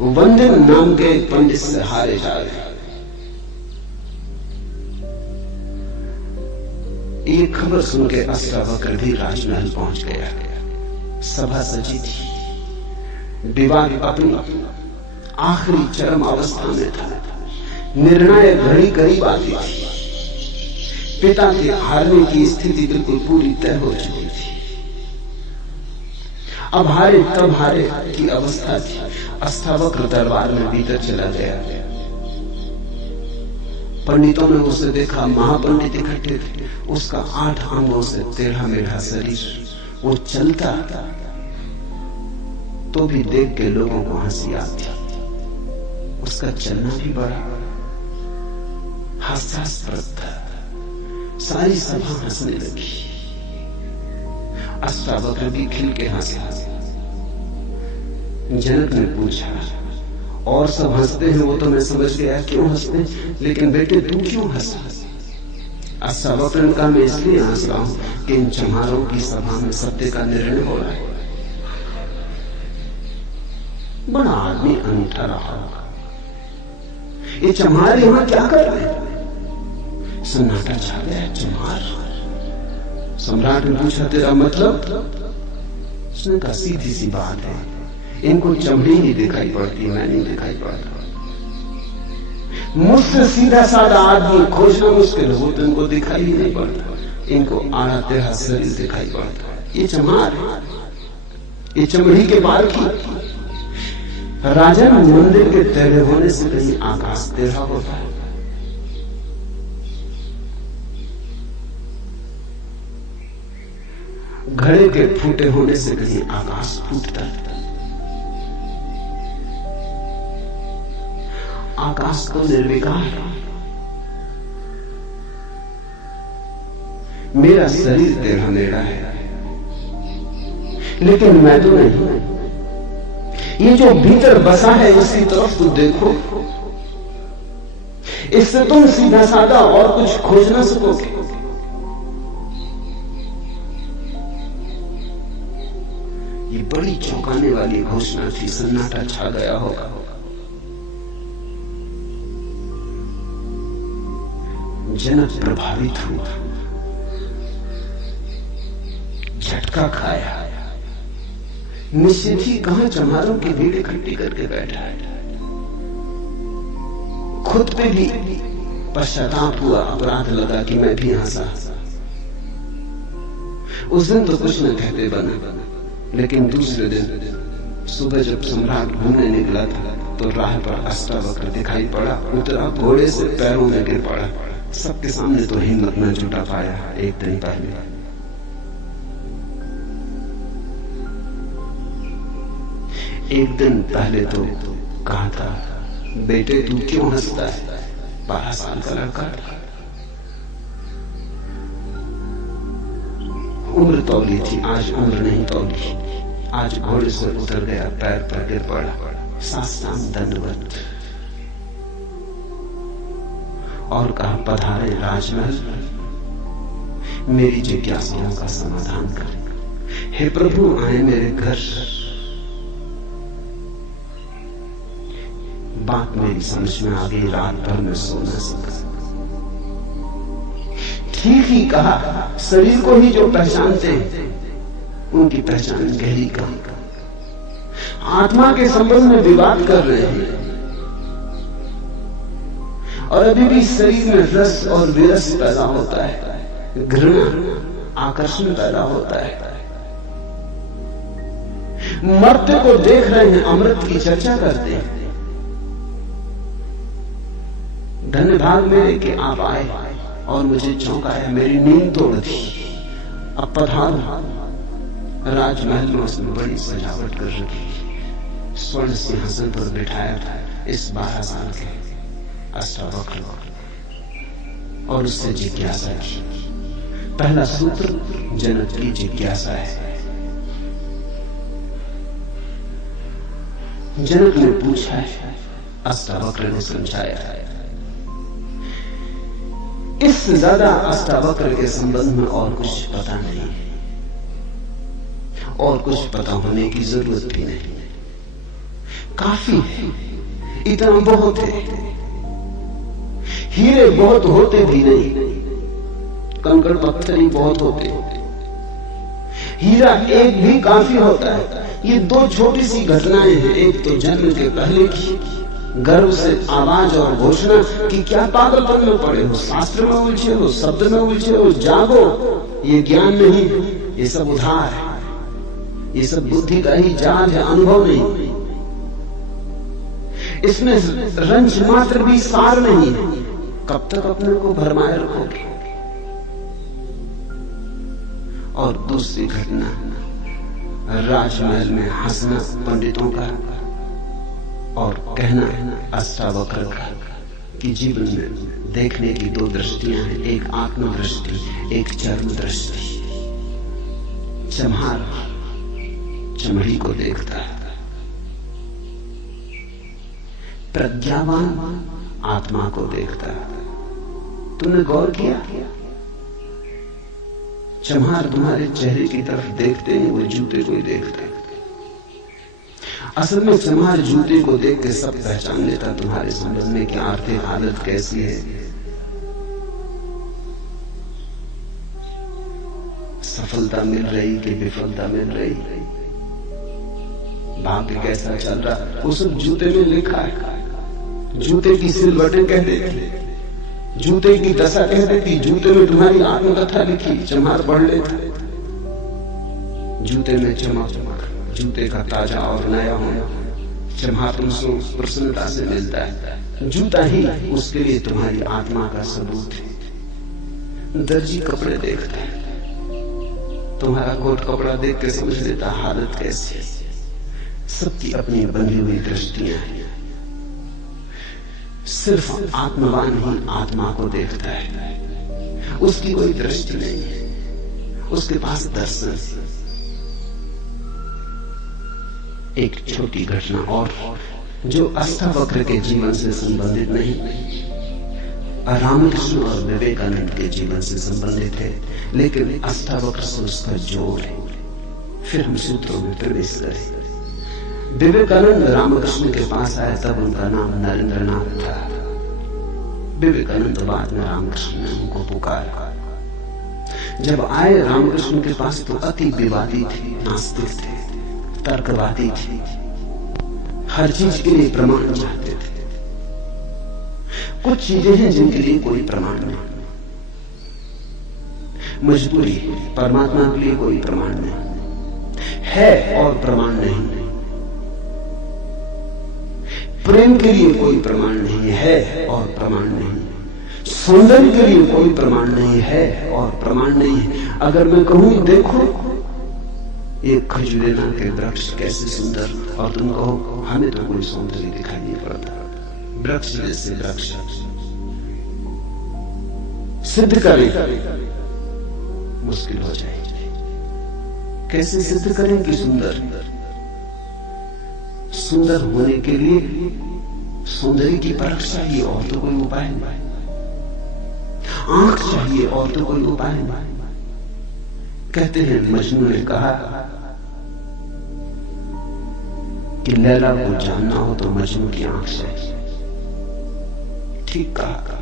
वंदन नाम के एक पंडित से हारे जा रहे। ये खबर सुन के अष्टावक्र भी राजमहल पहुंच गया। सभा सजी थी, विवाद अपनी आखिरी चरम अवस्था में था, निर्णायक घड़ी करीब आती थी। पिता के हारने की स्थिति बिल्कुल पूरी तय हो चुकी थी। अब हारे तब हारे की अवस्था थी। अष्टावक्र दरबार में भीतर चला गया। पंडितों ने उसे देखा, महापंडित इकट्ठे थे। उसका 8 अंगों से टेढ़ा मेढ़ा शरीर, वो चलता तो भी देख के लोगों को हंसी आती। उसका चलना भी बड़ा हास्यास्पद था। सारी सभा हंसने लगी। अष्टावक्र भी खिल के हंसा। जनक ने पूछा, और सब हंसते हैं वो तो मैं समझ गया क्यों हंसते हैं, लेकिन बेटे तू क्यों हंसा? अष्टावक्र ने कहा, मैं इसलिए हंस रहा हूं कि इन चमारों की सभा में सत्य का निर्णय हो रहा है। बड़ा आदमी अनूठा रहा होगा। ये चमार यहां क्या कर रहे हैं? सन्नाटा छा गया। चमार? सम्राट ने पूछा, तेरा मतलब? उसने कहा, सीधी सी बात है, इनको चमड़ी ही दिखाई पड़ती, मैं नहीं दिखाई पड़ता। मुझसे सीधा साधा आदमी खोजना मुश्किल हो तो इनको दिखाई ही नहीं पड़ता, इनको आड़ा टेढ़ा शरीर दिखाई पड़ता। ये चमार, ये चमड़ी के बाल की। राजा मंदिर के टेढ़े होने से कहीं आकाश टेढ़ा होता है। घड़े के फूटे होने से कहीं आकाश फूटता है। आकाश तो निर्विकार, मेरा शरीर टेढ़ा मेढ़ा है, लेकिन मैं तो नहीं। ये जो भीतर बसा है इसी तरफ तो देखो, इससे तुम सीधा साधा और कुछ खोज ना सकोगे। ये बड़ी चौंकाने वाली घोषणा थी। सन्नाटा छा गया होगा। जनक प्रभावित हुआ, झटका खाया। निश्चित ही कहां चमारों की भीड़ इकट्ठी करके बैठा है। खुद पे भी पश्चाताप हुआ, अपराध लगा कि मैं भी हंसा। उस दिन तो कुछ न कहते बना, लेकिन दूसरे दिन सुबह जब सम्राट घूमने निकला था तो राह पर अष्टावक्र दिखाई पड़ा। उतरा, घोड़े से पैरों में गिर पड़ा। सबके सामने तो हिम्मत न जुटा पाया। एक दिन पहले तो कहा था, बेटे तू क्यों हंसता है? 12 साल का लड़का था, उम्र तौली थी। आज उम्र नहीं तौली। आज घोड़े से उतर गया, पैर पर गिर पड़ा, साष्टांग दंडवत, और कहा, पधारे राजमहल, मेरी जिज्ञासाओं का समाधान कर। हे प्रभु, आए मेरे घर। बात मेरी समझ में आ गई। रात भर में सो न सका। ठीक ही कहा, शरीर को ही जो पहचानते हैं उनकी पहचान गहरी कहां। आत्मा के संबंध में विवाद कर रहे हैं, और अभी भी शरीर में रस और विरस पैदा होता है, घृणा, आकर्षण पैदा होता है। मरते को देख रहे हैं, अमृत की चर्चा करते हैं। धन्य भाग मेरे कि आप आए और मुझे चौंकाया, मेरी नींद तोड़ दी। अब पधारो। राजमहल में उसने बड़ी सजावट कर रखी, स्वर्ण सिंहासन पर बिठाया था इस 12 साल के अष्टावक्र, और उससे जिज्ञासा की। पहला सूत्र जनक की जिज्ञासा है। जनक ने पूछा है, अष्टावक्र ने समझाया है। इससे ज्यादा अष्टावक्र के संबंध में और कुछ पता नहीं, और कुछ पता होने की जरूरत भी नहीं। काफी है, इतना बहुत है। हीरे बहुत होते भी नहीं, कंकड़ पत्थर ही बहुत होते। हीरा एक भी काफी होता है। ये 2 छोटी सी घटनाएं हैं। एक तो जन्म के पहले की गर्व से आवाज और घोषणा कि क्या पागलपन में पड़े हो, शास्त्र में उलझे हो, शब्द में उलझे हो, जागो। ये ज्ञान नहीं, ये सब उधार है, ये सब बुद्धि का ही जहाज है, अनुभव नहीं। इसमें रंज मात्र भी सार नहीं है। कब तक अपने को भरमाए रखोगे? और दूसरी घटना, राजमहल में हंसना पंडितों का और कहना अष्टावक्र का कि जीवन में देखने की 2 दृष्टियां हैं, एक आत्मदृष्टि, एक चर्म दृष्टि। चम्हार चमड़ी को देखता है, प्रज्ञावान आत्मा को देखता है। तुमने गौर किया? चम्हार तुम्हारे चेहरे की तरफ देखते हैं, वो जूते को ही देखते हैं। असल में चम्हार जूते को देख के सब पहचान लेता तुम्हारे संबंध में कि आर्थिक हालत कैसी है, सफलता मिल रही कि विफलता मिल रही, भाग्य कैसा चल रहा, वो सब जूते में लिखा है। जूते की सिलवटें कह देती, जूते की दशा कह देती, जूते में तुम्हारी आत्मकथा लिखी, चम्हार पढ़ लेता। जूते में चमक, जूते का ताजा और नया होना, चम्हार तुमसे प्रसन्नता से मिलता है। जूता ही उसके लिए तुम्हारी आत्मा का सबूत है। दर्जी कपड़े देखता है, तुम्हारा कोट कपड़ा देख के समझ लेता हालत कैसी है। सबकी अपनी बंधी हुई दृष्टियां हैं। सिर्फ आत्मवान ही आत्मा को देखता है, उसकी कोई दृष्टि नहीं है। उसके पास दर्शन। एक छोटी घटना और जो अष्टावक्र के जीवन से संबंधित नहीं, रामकृष्ण और विवेकानंद के जीवन से संबंधित है, लेकिन अष्टावक्र से उसका जोड़ है। फिर हम सूत्रों में प्रवेश करें। विवेकानंद रामकृष्ण के पास आया तब उनका नाम नरेंद्रनाथ था। विवेकानंद बाद में रामकृष्ण ने उनको पुकारा। जब आए रामकृष्ण के पास तो अति विवादी थे, नास्तिक थे, तर्कवादी थे, हर चीज के लिए प्रमाण चाहते थे। कुछ चीजें हैं जिनके लिए कोई प्रमाण नहीं, मजबूरी है। परमात्मा के लिए कोई प्रमाण नहीं है और प्रमाण नहीं। प्रेम के लिए कोई प्रमाण नहीं है और प्रमाण नहीं। सौंदर्य के लिए कोई प्रमाण नहीं है और प्रमाण नहीं है। अगर मैं कहूं देखो ये खजूरेना के वृक्ष कैसे सुंदर, और तुम कहो हमें तो कोई सौंदर्य दिखाई नहीं पड़ता, वृक्ष जैसे वृक्ष सिद्ध करें मुश्किल हो जाएगी। कैसे सिद्ध करें कि सुंदर? सुंदर होने के लिए सौंदर्य की परख चाहिए और तो कोई उपाय नहीं। आंख चाहिए और तो कोई उपाय नहीं। कहते हैं मजनू ने कहा कि लैला को जानना हो तो मजनू की आंख चाहिए। ठीक कहा।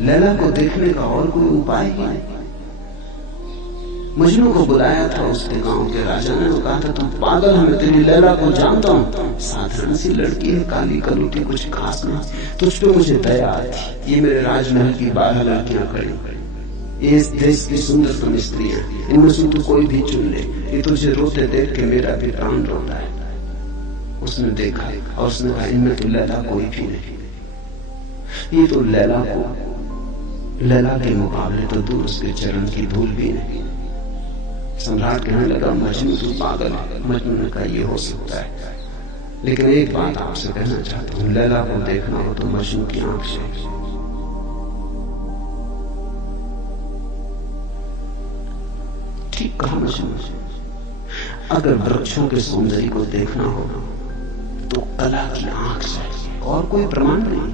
लैला को देखने का और कोई उपाय ही नहीं। मजनू को बुलाया था उसके गांव के राजा ने, कहा था तुम पागल है, मैं तेरी लैला को जानता हूं, साधारण सी लड़की है, काली कलूटी, कुछ खास नहीं, तुझ पे मुझे दया आती। ये मेरे राजमहल की 12 लड़कियां खड़ी, ये इस देश की सुंदरतम स्त्रियां, इनमें से तू कोई भी चुन ले, ये तुझे रोते देख के मेरा भी प्राण रोता है। उसने देखा और उसने कहा इनमें तो लैला कोई भी नहीं। ये तो लैला के मुकाबले तो दूर उसके चरण की धूल भी नहीं। सम्राट कहने लगा मजनू तू पागल है। मजनू ने कहा ये हो सकता है, लेकिन एक बात आपसे कहना चाहता हूं, लैला को देखना हो तो मजनू की आंख से। ठीक कहा मजनू। अगर वृक्षों के सौंदर्य को देखना हो तो कला की आंख चाहिए और कोई प्रमाण नहीं।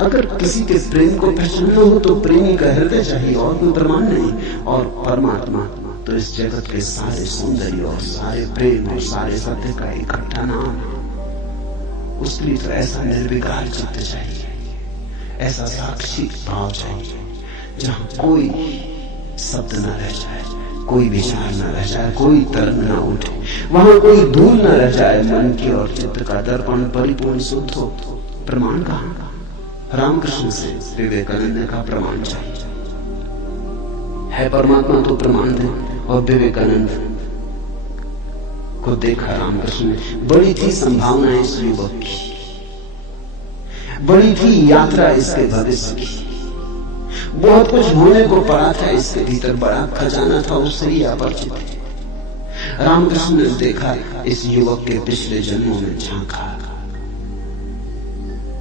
अगर किसी के प्रेम को पहचानना हो तो प्रेमी का हृदय चाहिए और कोई प्रमाण नहीं। और परमात्मा तो इस जगत के सारे सौंदर्य और सारे प्रेम और सारे सत्य का इकट्ठा नाम है। उसके लिए तो ऐसा निर्विकार चित्त चाहिए, ऐसा साक्षी भाव चाहिए जहां कोई शब्द न रह जाए, कोई विचार न रह जाए, कोई तर्क न उठे, वहां कोई धूल न रह जाए। मन की और चित्त का दर्पण परिपूर्ण शुद्ध हो। प्रमाण कहां? रामकृष्ण से विवेकानंद का प्रमाण चाहिए। है परमात्मा तो प्रमाण दे। और विवेकानंद को देखा रामकृष्ण ने, बड़ी थी संभावना इस युवक की, बड़ी थी यात्रा इसके भविष्य की, बहुत कुछ होने को पड़ा था इसके भीतर, बड़ा खजाना था उससे ही अपरिचित है। रामकृष्ण ने देखा इस युवक के पिछले जन्मों में झांका,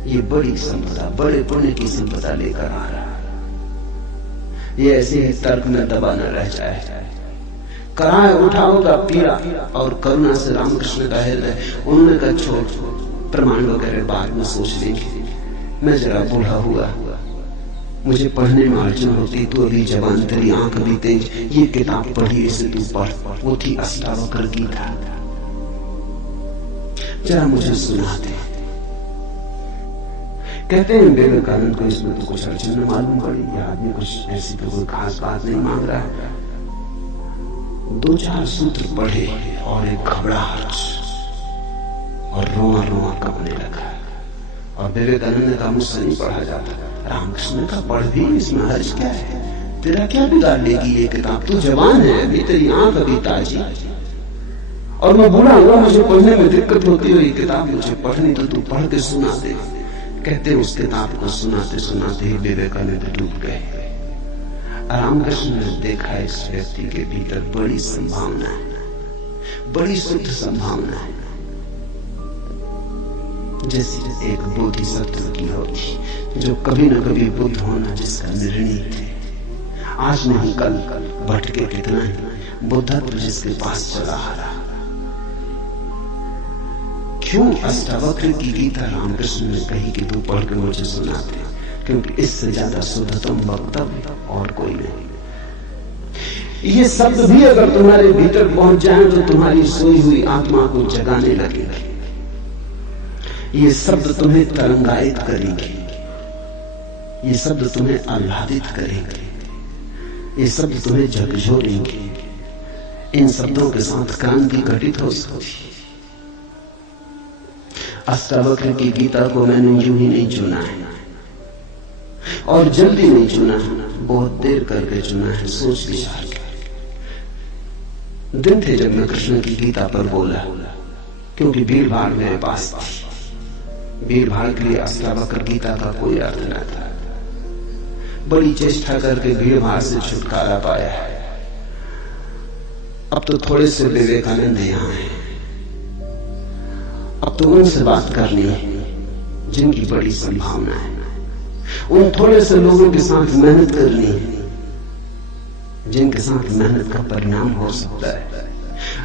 ये बड़ी संपदा, बड़े पुण्य की संपदा लेकर आ रहा है। ये ऐसे ही तर्क में दबा न रह जाए, कराए उठाओगा पीड़ा और करुणा से रामकृष्ण का हृदय। उन्होंने कहा छोड़, प्रमाण वगैरह बाद में सोच लेंगे, मैं जरा बूढ़ा हुआ, मुझे पढ़ने में अड़चन होती, तू अभी जवान, तेरी आंख भी तेज, ये किताब पढ़ी, इसे तू पढ़। वो थी अष्टावक्र गीता, जरा मुझे सुना दे। कहते हैं विवेकानंद को इसमें तो कुछ अड़चन न मालूम पड़ी, यह आदमी कुछ ऐसी तो कोई खास बात नहीं मांग रहा है। 2-4 सूत्र पढ़े और एक घबराहट और रोआ रोआ कांपने लगा। और विवेकानंद का मुझसे नहीं पढ़ा जाता। रामकृष्ण का पढ़ भी, इसमें हर्ज क्या है, तेरा क्या बिगाड़ लेगी ये किताब, तू जवान है अभी, तेरी आंख अभी ताजी, और मैं बूढ़ा हुआ, मुझे पढ़ने में दिक्कत होती है, ये किताब मुझे पढ़नी तो तू पढ़ के सुना दे। कहते उस किताब को सुनाते सुनाते ही विवेकानंद डूब गए। रामकृष्ण ने देखा इस व्यक्ति के भीतर बड़ी संभावना है, बड़ी शुद्ध संभावना है, जैसे एक बोधिसत्व की होती, जो कभी न कभी बुद्ध होना जिसका निर्णय थे। आज नहीं कल भटके कितना है बुद्धत्व जिसके पास चला आ रहा। क्यों अष्टावक्र की गीता रामकृष्ण ने कही कि तू पढ़ के मुझे सुनाते, क्योंकि इससे ज्यादा शुद्धतम वक्तव्य और कोई नहीं। ये शब्द भी अगर तुम्हारे भीतर पहुंच जाए तो तुम्हारी सोई हुई आत्मा को जगाने लगेगा। ये शब्द तुम्हें तरंगायित करेंगे, ये शब्द तुम्हें आह्लादित करेंगे, ये शब्द तुम्हें झकझोरेंगे। इन शब्दों के साथ क्रांति घटित हो सकती। अष्टावक्र की गीता को मैंने यूं ही नहीं चुना है और जल्दी नहीं चुना है, बहुत देर करके चुना है, सोच विचार के। दिन थे जब मैं कृष्ण की गीता पर बोला, क्योंकि भीड़ भाड़ मेरे पास थी। भीड़ भाड़ के लिए अष्टावक्र गीता का कोई अर्थ न था। बड़ी चेष्टा करके भीड़ भाड़ से छुटकारा पाया है। अब तो थोड़े से विवेकानंद यहां हैं, अब तो उनसे बात करनी है जिनकी बड़ी संभावना है। उन थोड़े से लोगों के साथ मेहनत करनी है जिनके साथ मेहनत का परिणाम हो सकता है।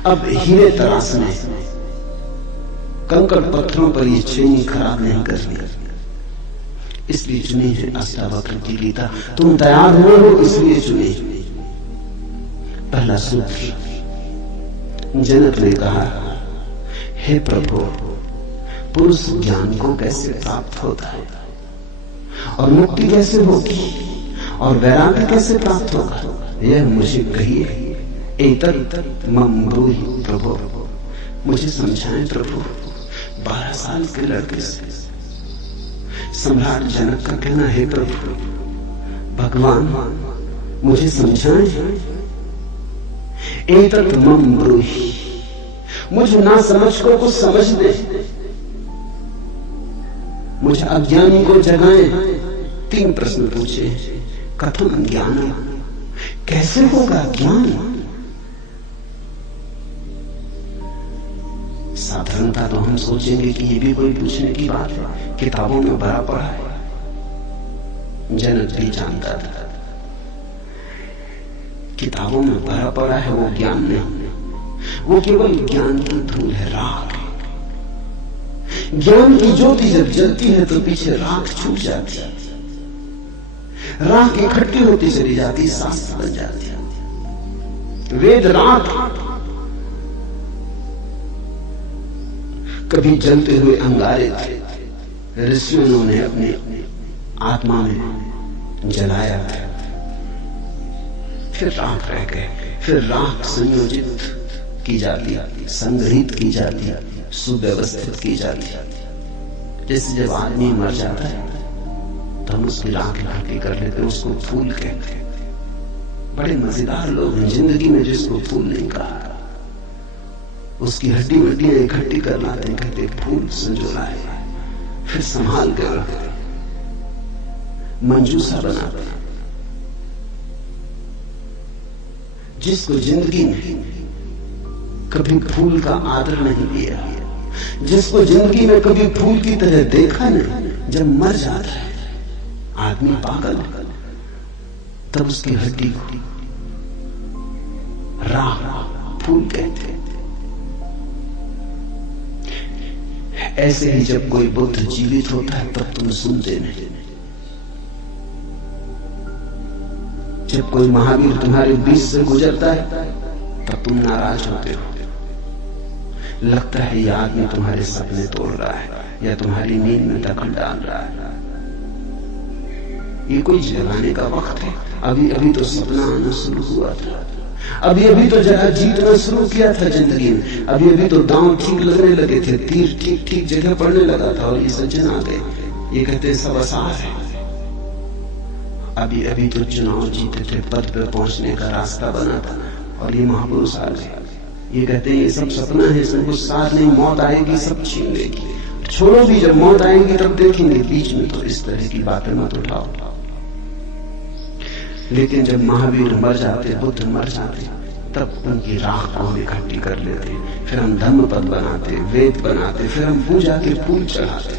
अब हीरे तराशने, कंकड़ पत्थरों पर ये छेनी खराब नहीं करनी, इसलिए चुनी है अष्टावक्र की गीता। तुम तैयार हुए हो इसलिए चुनी। पहला सूत्र, जनक ने कहा, हे प्रभु, पुरुष ज्ञान को कैसे प्राप्त होता है और मुक्ति कैसे होगी और वैराग्य कैसे प्राप्त होगा, यह मुझे कहिए। एतत् मम ब्रूहि प्रभु, मुझे समझाएं प्रभु। 12 साल के लड़के से सम्राट जनक का कहना है, प्रभु भगवान मुझे समझाएं। एतत् मम ब्रूहि, मुझे ना समझ को कुछ समझ दे, मुझे अज्ञानी को जगाएं। 3 प्रश्न पूछे। कथम ज्ञान, कैसे होगा ज्ञान? साधारणता तो हम सोचेंगे कि ये भी कोई पूछने की बात है, किताबों में भरा पड़ा है। जनक भी जानता था किताबों में भरा पड़ा है, वो ज्ञान नहीं, वो केवल ज्ञान की धूल है, राख है। ज्ञान की ज्योति जब जलती है तो पीछे राख छूट जाती है, राख इकट्ठी होती चली जाती, शास्त्र बन जाती है। वेद राख, कभी जलते हुए अंगारे थे, ऋषियों ने अपनी आत्मा में जलाया, फिर राख रह गए, फिर राख संयोजित की जाती, संग्रहित की जाती, सुव्यवस्थित की जाती। जैसे जब आदमी मर जाता है तो हम उसकी राख इकट्ठी कर लेते, उसको फूल कहते हैं। बड़े मजेदार लोग हैं जिंदगी में जिसको फूल नहीं कहा, उसकी हड्डी वड्डियां इकट्ठी कर लाते हैं, कहते फूल संजोला है, फिर संभाल कर रखते, मंजूसा बनाते। जिसको जिंदगी में कभी फूल का आदर नहीं दिया, जिसको जिंदगी में कभी फूल की तरह देखा नहीं, जब मर जाता है आदमी पागल, तब उसकी हड्डी को राख, फूल कहते हैं। ऐसे ही जब कोई बुद्ध जीवित होता है तब तुम सुनते नहीं, जब कोई महावीर तुम्हारे बीच से गुजरता है तब तुम नाराज होते हो। लगता है यह आदमी तुम्हारे सपने तोड़ रहा है या तुम्हारी नींद में दखल डाल रहा है। ये कोई जगाने का वक्त है? अभी अभी तो सपना आना शुरू हुआ था, अभी अभी तो जगह जीतना शुरू किया था जिंदगी में, अभी अभी तो दांव ठीक लगने लगे थे, तीर ठीक ठीक जगह पड़ने लगा था, और ये सज्जन आ गए, ये कहते सब आसार है। अभी अभी तो चुनाव जीते थे, पद पे पहुंचने का रास्ता बना था, और ये महापुरुष आ गए, ये कहते हैं ये सब सपना है, इसमें कुछ साथ नहीं, मौत आएगी सब छीन लेगी। छोड़ो भी, जब मौत आएगी तब देखेंगे, बीच में तो इस तरह की बातें मत उठाओ। लेकिन जब महावीर मर जाते, बुद्ध मर जाते, तब उनकी राख को हम इकट्ठी कर लेते, फिर हम धम्म पद बनाते, वेद बनाते, फिर हम पूजा के फूल चढ़ाते।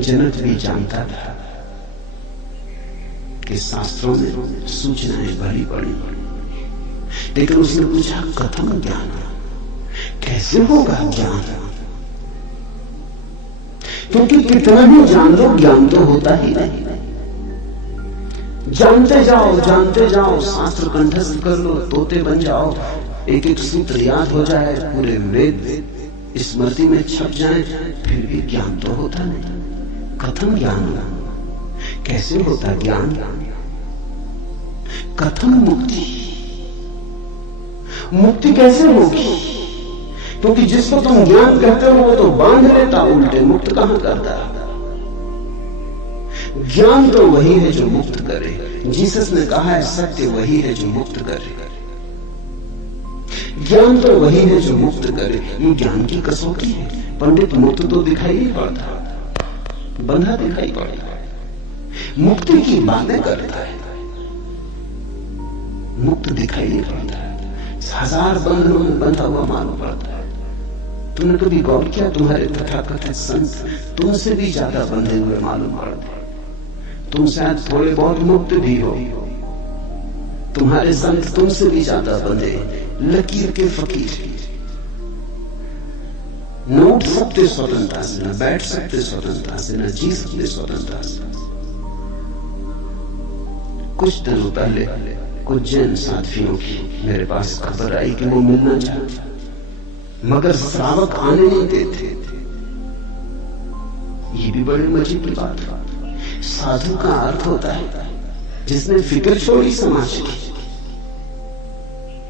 जनक भी जानता था कि शास्त्रों में सूचनाएं भरी पड़ी, लेकिन उसने पूछा कथम ज्ञान, कैसे होगा ज्ञान? क्योंकि कितना भी जान लो ज्ञान तो होता ही नहीं। जानते जाओ, शास्त्र कंठस्थ कर लो, तोते बन जाओ, एक एक सूत्र याद हो जाए, पूरे वेद स्मृति में छप जाए, फिर भी ज्ञान तो होता नहीं। कथम ज्ञान, कैसे होता ज्ञान? कथम मुक्ति, मुक्ति कैसे होगी? क्योंकि जिसको तुम ज्ञान कहते हो वो तो बांध लेता, उल्टे मुक्त कहां करता? ज्ञान तो वही है जो मुक्त करे। जीसस ने कहा है सत्य वही है जो मुक्त करे, ज्ञान तो वही है जो मुक्त करे। ये ज्ञान की कसौटी है। पंडित मुक्त तो दिखाई नहीं पड़ता, बंधा दिखाई पड़ता है, मुक्ति की बातें करता है, मुक्त दिखाई नहीं पड़ता है, हजार बंधनों में बंधा हुआ मालूम पड़ता है। तुमने कभी गौर किया तुम्हारे तथाकथित संत तुमसे भी ज्यादा बंधे हुए मालूम पड़ते हैं? तुम शायद थोड़े बहुत मुक्त भी हो, तुम्हारे संत तुमसे भी ज्यादा बंधे, लकीर के फकीर। न उठ सकते स्वतंत्रता से, न बैठ सकते स्वतंत्रता से, न जी सकते स्वतंत्रता से। कुछ दिनों पहले कुछ जैन साथियों की मेरे पास खबर आई कि वो मिलना चाहते, मगर श्रावक आने नहीं देते। ये भी बड़े मजे की बात है। साधु का अर्थ होता है जिसने फिक्र छोड़ी समाज की,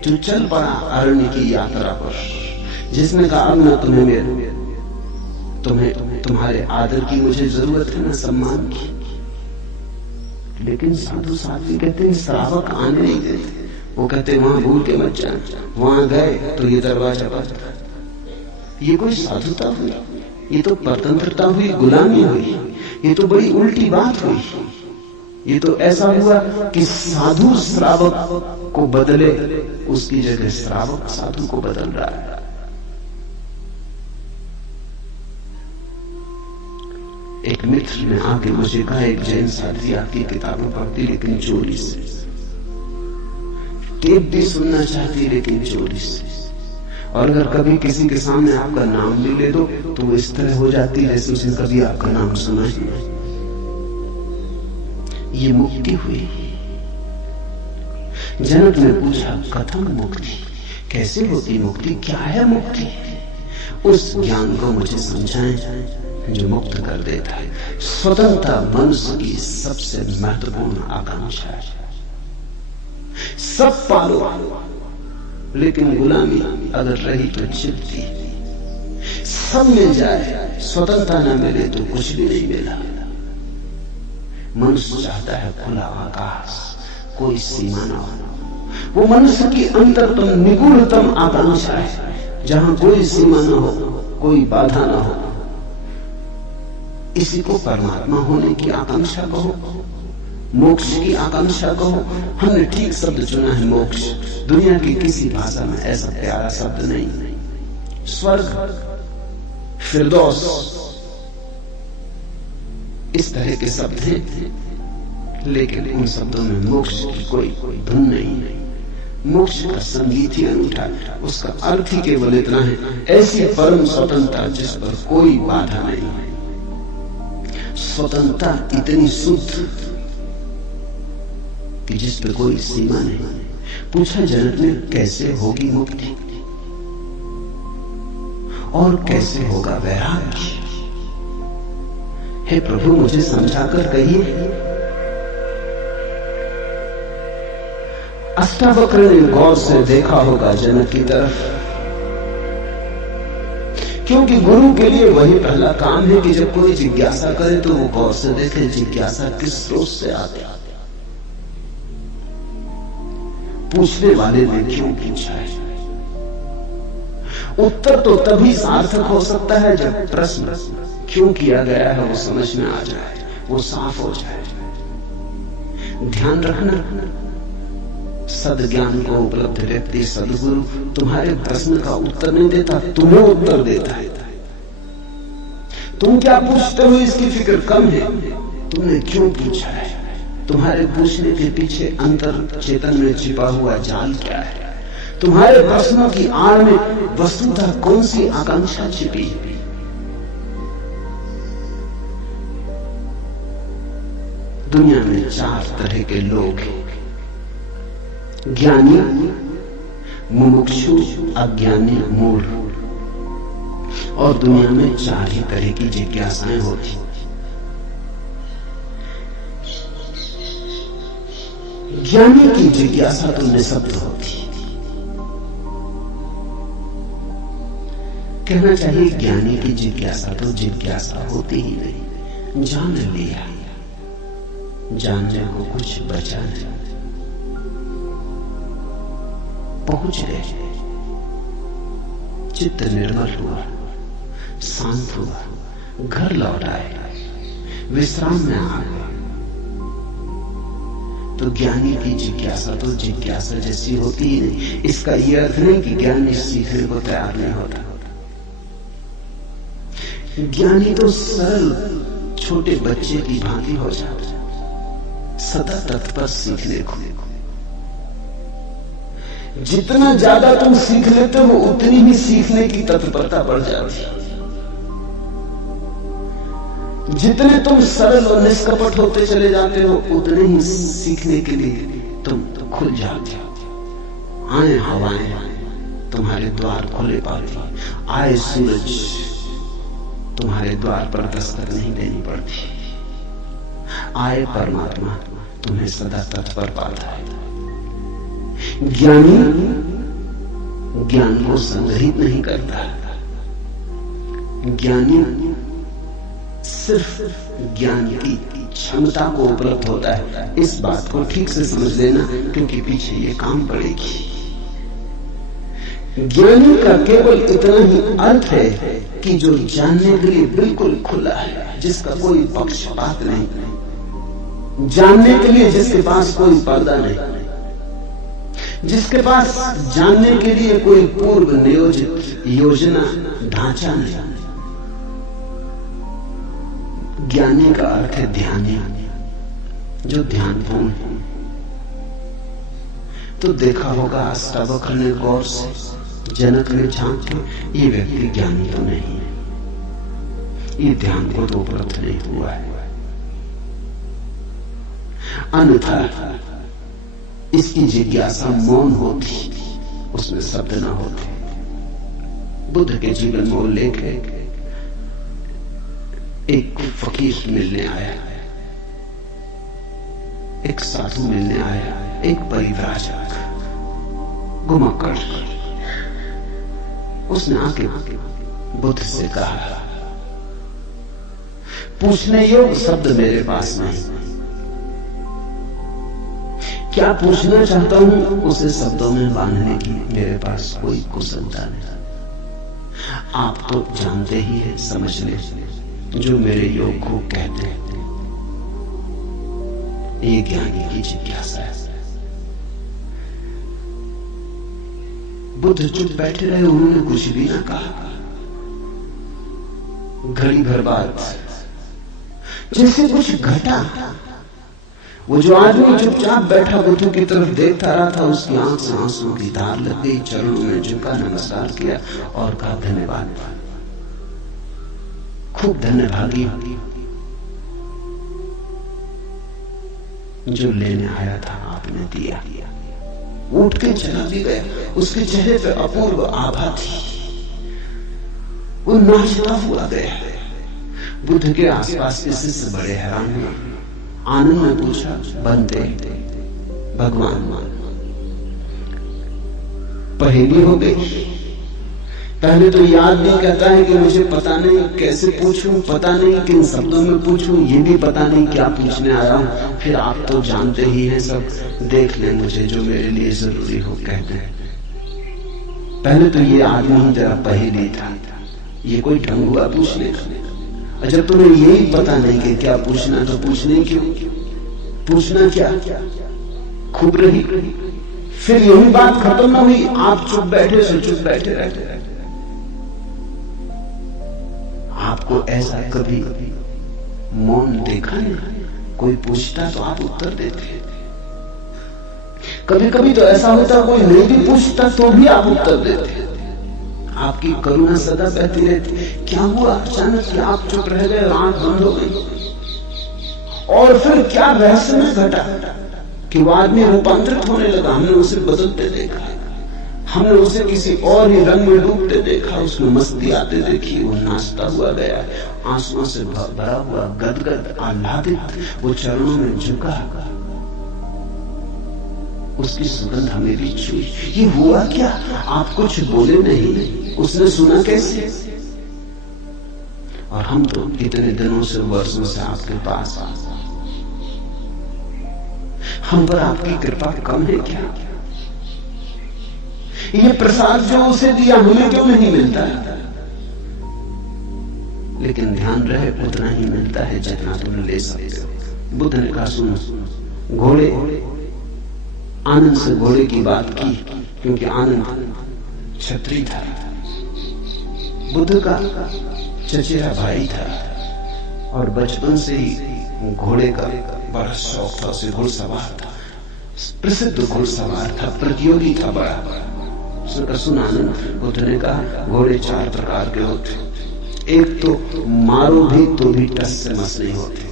जो चल पड़ा अरण्य की यात्रा पर, जिसने कहा अब ना तुम्हें तुम्हारे आदर की मुझे जरूरत है, ना सम्मान की। लेकिन साधु साथी कहते हैं श्रावक आने नहीं देते। वो कहते वहां भूल के मत जाना, वहां गए तो ये दरवाजा बंद। ये कोई साधुता हुई? ये तो परतंत्रता हुई, गुलामी हुई। ये तो बड़ी उल्टी बात हुई। ये तो ऐसा हुआ कि साधु श्रावक को बदले, उसकी जगह श्रावक साधु को बदल रहा है। एक मित्र ने आके मुझे कहा एक जैन साथी आपकी किताबें पढ़ती लेकिन चोरी से, टेप भी सुनना चाहती लेकिन चोरी से, और अगर कभी किसी के सामने आपका नाम भी ले दो तो वो इस तरह हो जाती है जैसे उसने कभी आपका नाम सुना ही नहीं। ये मुक्ति हुई। जनक ने पूछा कथम मुक्ति, कैसे होती मुक्ति, क्या है मुक्ति? उस ज्ञान को मुझे समझाएं जो मुक्त कर देता है। स्वतंत्रता मनुष्य की सबसे महत्वपूर्ण आकांक्षा है। सब पालो लेकिन गुलामी अगर रही तो चिपती। सब मिल जाए, स्वतंत्रता न मिले तो कुछ भी नहीं मिला। मनुष्य चाहता है खुला आकाश, कोई सीमा न हो। वो मनुष्य की अंतरतम निगूढ़तम आकांक्षा है, जहां कोई सीमा न हो, कोई बाधा न हो। इसी को परमात्मा होने की आकांक्षा कहो, मोक्ष की आकांक्षा कहो। हमने ठीक शब्द चुना है, मोक्ष। दुनिया की किसी भाषा में ऐसा प्यारा शब्द नहीं। स्वर्ग, फिरदौस, इस तरह के शब्द हैं, लेकिन उन शब्दों में मोक्ष की कोई धुन नहीं। मोक्ष का संगीत ही अनूठा है। उसका अर्थ ही केवल इतना है, ऐसी परम स्वतंत्रता जिस पर कोई बाधा नहीं है। स्वतंत्रता इतनी शुद्ध कि जिस पे कोई सीमा नहीं। पूछा जनक ने कैसे होगी मुक्ति और कैसे होगा वैराग्य? हे प्रभु मुझे समझाकर कहिए। अष्टावक्र ने गौर से देखा होगा जनक की तरफ, क्योंकि गुरु के लिए वही पहला काम है कि जब कोई जिज्ञासा करे तो वो गौर से देखे जिज्ञासा किस स्रोत से आती है, पूछने वाले ने क्यों पूछा है। उत्तर तो तभी सार्थक हो सकता है जब प्रश्न क्यों किया गया है वो समझ में आ जाए, वो साफ हो जाए। ध्यान रखना, सद्ज्ञान को उपलब्ध व्यक्ति सदगुरु तुम्हारे प्रश्न का उत्तर नहीं देता, तुम्हें उत्तर देता है। तुम क्या पूछते हो इसकी फिक्र कम है, तुमने क्यों पूछा है तुम्हारे पूछने के पीछे अंतर चेतन में छिपा हुआ जाल क्या है? तुम्हारे प्रश्नों की आड़ में वस्तुतः कौन सी आकांक्षा छिपी है? दुनिया में 4 तरह के लोग हैं, ज्ञानी, मुमुक्षु, अज्ञानी, मूढ़। और दुनिया में 4 ही तरह की जिज्ञासाएं होती। ज्ञानी की जिज्ञासा तो निःशब्द होती। कहना चाहिए ज्ञानी की जिज्ञासा तो जिज्ञासा होती ही नहीं। जान लिया, जानने को कुछ बचा नहीं। पहुंच गए, चित्त निर्मल हुआ, शांत हुआ, घर लौट आए, विश्राम में आ गए। तो ज्ञानी की जिज्ञासा तो जिज्ञासा जैसी होती ही नहीं। इसका यह अर्थ नहीं कि ज्ञानी सीखने को तैयार नहीं होता। ज्ञानी तो सरल छोटे बच्चे की भांति हो जाता, सदा तत्पर सीखने को। जितना ज्यादा तुम सीख लेते हो उतनी ही सीखने की तत्परता बढ़ जाती है। जितने तुम सरल और निष्कपट होते चले जाते हो उतने ही सीखने के लिए तुम खुल जाते हो। आए हवाएं तुम्हारे द्वार खोले पाती, आए सूरज तुम्हारे द्वार पर दस्तक नहीं देनी पड़ती, आए परमात्मा तुम्हें सदा तत्पर पाता है। ज्ञानी ज्ञान को संग्रहित नहीं करता। ज्ञानी सिर्फ ज्ञान की क्षमता को उपलब्ध होता है। इस बात को ठीक से समझ लेना, क्योंकि पीछे ये काम पड़ेगी। ज्ञानी का केवल इतना ही अर्थ है कि जो जानने के लिए बिल्कुल खुला है, जिसका कोई पक्षपात नहीं, जानने के लिए जिसके पास कोई पर्दा नहीं, जिसके पास जानने के लिए कोई पूर्व नियोजित योजना ढांचा नहीं। ज्ञानी का अर्थ है ध्यानी, जो ध्यानपूर्ण है। तो देखा होगा अष्टावक्र ने गौर से, जनक ने झांक के, ये व्यक्ति ज्ञानी तो नहीं है, ये ध्यान को तो उपलब्ध नहीं हुआ है। अन्यथा इसकी जिज्ञासा मौन होती, उसमें शब्द ना होते। बुद्ध के जीवन में उल्लेख है, एक फकीर मिलने आया, एक साधु मिलने आया, एक परिव्राजक घुमक्कड़। उसने आके बुद्ध से कहा, पूछने योग्य शब्द मेरे पास नहीं, क्या पूछना चाहता हूं उसे शब्दों में बांधने की मेरे पास कोई कुशलता नहीं। आप तो जानते ही हैं, समझ ले, जो मेरे योग को कहते हैं, ये ज्ञानी की जिज्ञासा है। बुद्ध चुप बैठे रहे, उन्होंने कुछ भी ना कहा। घड़ी भर बाद जैसे कुछ घटा। वो जो आदमी चुपचाप बैठा बुद्ध की तरफ देखता रहा था, उसकी आंख से आंसू की धार लग गई, चरणों में झुका, नमस्कार किया और कहा, धन्यवाद, खूब धन्यभागी, जो लेने आया था आपने दिया। उठ के चला भी गया। उसके चेहरे पे अपूर्व आभा थी, वो नाचता हुआ गया। बुद्ध के आसपास के शिष्य बड़े हैरान हुए, आनंद में पूछा, बनते भगवान, पहेली हो गई। पहले तो याद नहीं कहता है कि मुझे पता नहीं कैसे पूछूं, पता नहीं किन शब्दों में पूछूं, ये भी पता नहीं क्या पूछने आया हूं। फिर आप तो जानते ही हैं सब, देख ले मुझे, जो मेरे लिए जरूरी हो कह दे। पहले तो ये आदमी जरा पहेली था, ये कोई ढंग हुआ पूछने का। जब तुम्हें यही पता नहीं कि क्या पूछना, तो पूछने क्यों? पूछना क्या? खूब रही। फिर यही बात खत्म न हुई, आप चुप बैठे, सो चुप बैठे रहते। आपको ऐसा कभी मौन देखा नहीं? कोई पूछता तो आप उत्तर देते। कभी कभी तो ऐसा होता कोई नहीं भी पूछता तो भी आप उत्तर देते। आपकी करुणा सदा बहती रहती। क्या हुआ अचानक कि आप चुप रह गए और आंख बंद हो गई? और फिर क्या रहस्य में घटा कि वो आदमी रूपांतरित होने लगा? हमने उसे बदलते देखा, हमने उसे किसी और ही रंग में डूबते देखा, उसमें मस्ती आते देखी। वो नाचता हुआ गया, आंसुओं से भरा हुआ, गदगद आह्लादित, वो चरणों में झुका, उसकी सुगंध हमें भी छुई। ये हुआ क्या? आप कुछ बोले नहीं, उसने सुना कैसे? और हम तो कितने दिनों से, वर्षों से आपके पास, हम पर आपकी कृपा कम है क्या? ये प्रसाद जो उसे दिया हमें क्यों नहीं मिलता? लेकिन ध्यान रहे उतना ही मिलता है जितना तुम ले सकते हो। बुद्ध ने कहा सुनो, घोड़े, आनंद से घोड़े की बात की क्योंकि आनंद क्षत्रिय था, बुद्ध का चचेरा भाई था और बचपन से ही घोड़े का बड़ा शौक था। उसे घुड़सवार था, प्रसिद्ध घुड़सवार था, प्रतियोगी था बड़ा। सुन आनंद, बुद्ध ने कहा घोड़े 4 प्रकार के होते। एक तो मारो भी तो भी टस से मस नहीं होते,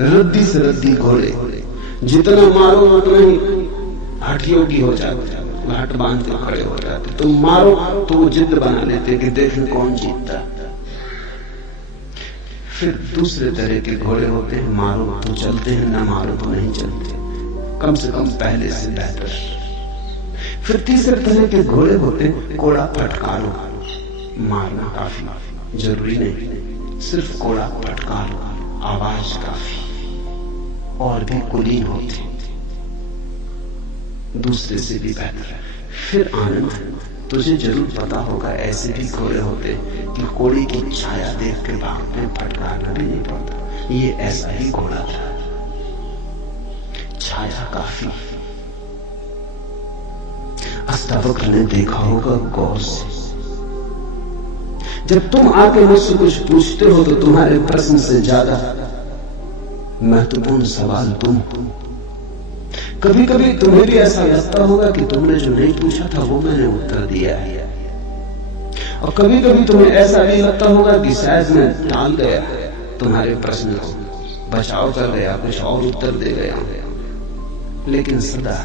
रद्दी से रद्दी घोड़े, जितना मारो उतना ही हठयोगी हो जाते, घाट बांध के खड़े हो जाते। तुम मारो तो वो जिद बना लेते कि देखें कौन जीतता। फिर दूसरे तरह के घोड़े होते हैं, मारो तो चलते हैं, ना मारो तो नहीं चलते, कम से कम पहले से बेहतर। फिर तीसरे तरह के घोड़े होते हैं, कोड़ा फटकारो, मारना काफी जरूरी नहीं, सिर्फ कोड़ा फटकारो, आवाज काफी। और भी कुलीन होते, दूसरे से भी बेहतर। फिर आनंद, तुझे जरूर पता होगा ऐसे भी घोड़े होते कि कोड़े की छाया देख के भागते, फटकारना भी नहीं पड़ता। ये ऐसा ही घोड़ा था, छाया काफी। अष्टावक्र ने देखा होगा गौर से, जब तुम आके मुझसे कुछ पूछते हो तो तुम्हारे प्रश्न से ज्यादा महत्वपूर्ण सवाल तुम हो। कभी कभी तुम्हें भी ऐसा लगता होगा कि तुमने जो नहीं पूछा था वो मैंने उत्तर दिया है, और कभी कभी तुम्हें ऐसा भी लगता होगा कि शायद मैं टाल गया तुम्हारे प्रश्न को, बचाव कर गया, कुछ और उत्तर दे गया। लेकिन सदा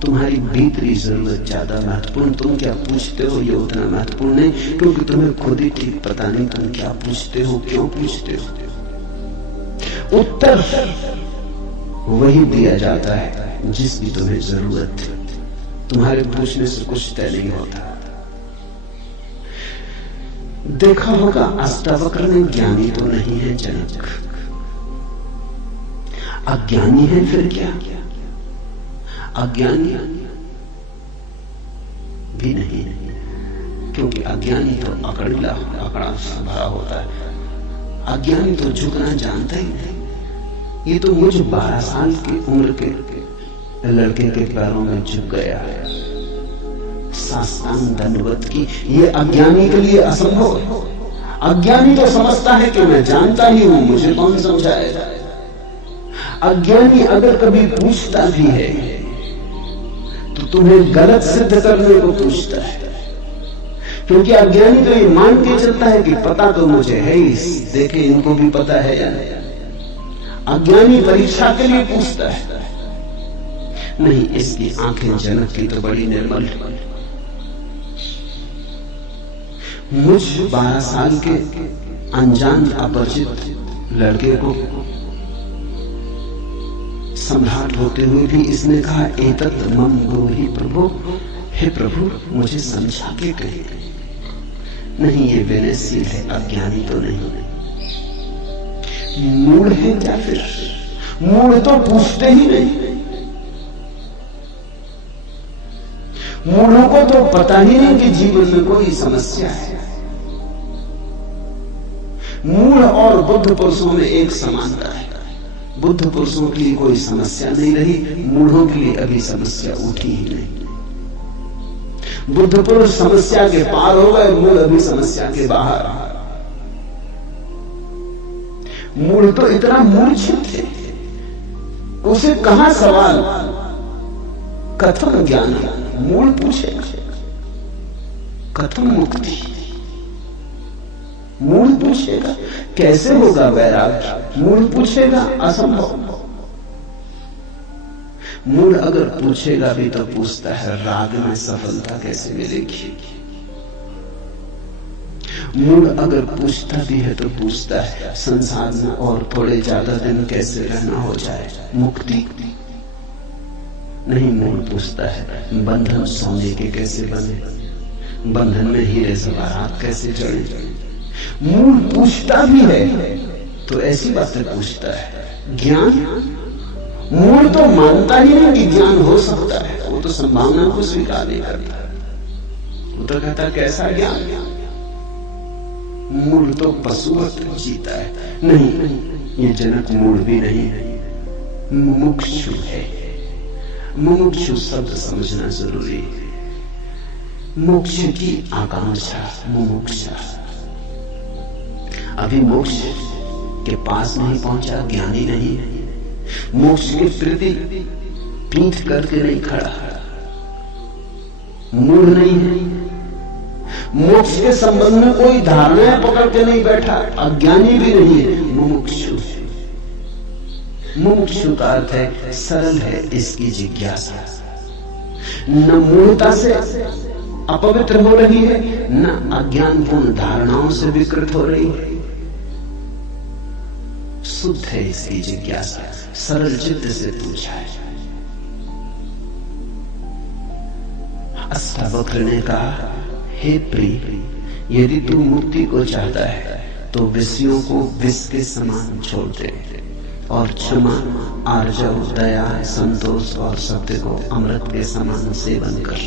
तुम्हारी भीतरी जरूरत ज्यादा महत्वपूर्ण। तुम क्या पूछते हो ये उतना महत्वपूर्ण नहीं, क्योंकि तुम्हें खुद ही ठीक पता नहीं तुम क्या पूछते हो, क्यों पूछते हो। उत्तर वही दिया जाता है जिसकी तुम्हें जरूरत है। तुम्हारे पूछने से कुछ तय नहीं होता। देखा होगा अष्टावक्र ने ज्ञानी तो नहीं है जनक, अज्ञानी है फिर क्या? अज्ञानी भी नहीं, क्योंकि अज्ञानी तो अकड़ा भरा होता है। अज्ञानी तो झुकना जानता ही नहीं। ये तो मुझे 12 साल की उम्र के लड़के के पैरों में झुक गया है, साष्टांग दंडवत की। ये अज्ञानी के लिए असंभव है। अज्ञानी तो समझता है कि मैं जानता ही हूं, मुझे कौन समझाएगा। अज्ञानी अगर कभी पूछता भी है तो तुम्हें गलत सिद्ध करने को पूछता है, क्योंकि अज्ञानी तो ये मान के चलता है कि पता तो मुझे है ही, देखे इनको भी पता है या नहीं। अज्ञानी परीक्षा के लिए पूछता है। नहीं, इसकी आंखें जनक की तो बड़ी निर्मल। मुझ 12 साल के अनजान अपरिचित लड़के को सम्राट होते हुए भी इसने कहा एतत् मम ब्रूहि प्रभु, हे प्रभु मुझे समझा के कहे। नहीं, ये विनयशील है, अज्ञानी तो नहीं। मूढ़ है क्या फिर? मूढ़ तो पूछते ही नहीं। मूढ़ों को तो पता ही नहीं कि जीवन में कोई समस्या है। मूढ़ और बुद्ध पुरुषों में एक समानता है। बुद्ध पुरुषों के लिए कोई समस्या नहीं रही, मूढ़ों के लिए अभी समस्या उठी ही नहीं। बुद्ध पुरुष समस्या के पार हो गए, मूढ़ अभी समस्या के बाहर। मूल तो इतना मूर्छित थे, उसे कहां सवाल, कथम ज्ञान, मूल पूछेगा कथम मुक्ति, मूल पूछेगा कैसे होगा वैराग्य, मूल पूछेगा असंभव। मूल अगर पूछेगा भी तो पूछता है राग में सफलता कैसे मिलेगी। मूल अगर पूछता भी है तो पूछता है संसार में और थोड़े ज्यादा दिन कैसे रहना हो जाए, मुक्ति नहीं। मूल पूछता है बंधन सोने के कैसे बने, बंधन में हीरे जवाहरात कैसे जड़े। मूल पूछता भी है तो ऐसी बातें पूछता है। ज्ञान, मूल तो मानता ही नहीं कि ज्ञान हो सकता है, वो तो संभावना को स्वीकार नहीं करता। वो तो कहता कैसा ज्ञान। मूल तो पशुवत जीता है। नहीं, ये जनक मूल भी नहीं है, मुमुक्षु है। मुमुक्षु शब्द समझना जरूरी है। मोक्ष की आकांक्षा, मुमुक्षा। अभी मोक्ष के पास नहीं पहुंचा, ज्ञानी नहीं है। मोक्ष के प्रति पीठ करके नहीं खड़ा, मूल नहीं है। मोक्ष के संबंध में कोई धारणाएं पकड़ के नहीं बैठा, अज्ञानी भी नहीं है, मुमुक्षु। मुमुक्षु का अर्थ है सरल है इसकी जिज्ञासा, न मूलता से अपवित्र हो रही है, न अज्ञानपूर्ण धारणाओं से विकृत हो रही है। शुद्ध है इसकी जिज्ञासा, सरल चित्त से पूछा है। अष्टावक्र ने कहा, हे प्रिय, यदि तू मुक्ति को चाहता है तो विषयों को विष के समान छोड़ दे और क्षमा, आर्जव, दया, संतोष और सत्य को अमृत के समान सेवन कर।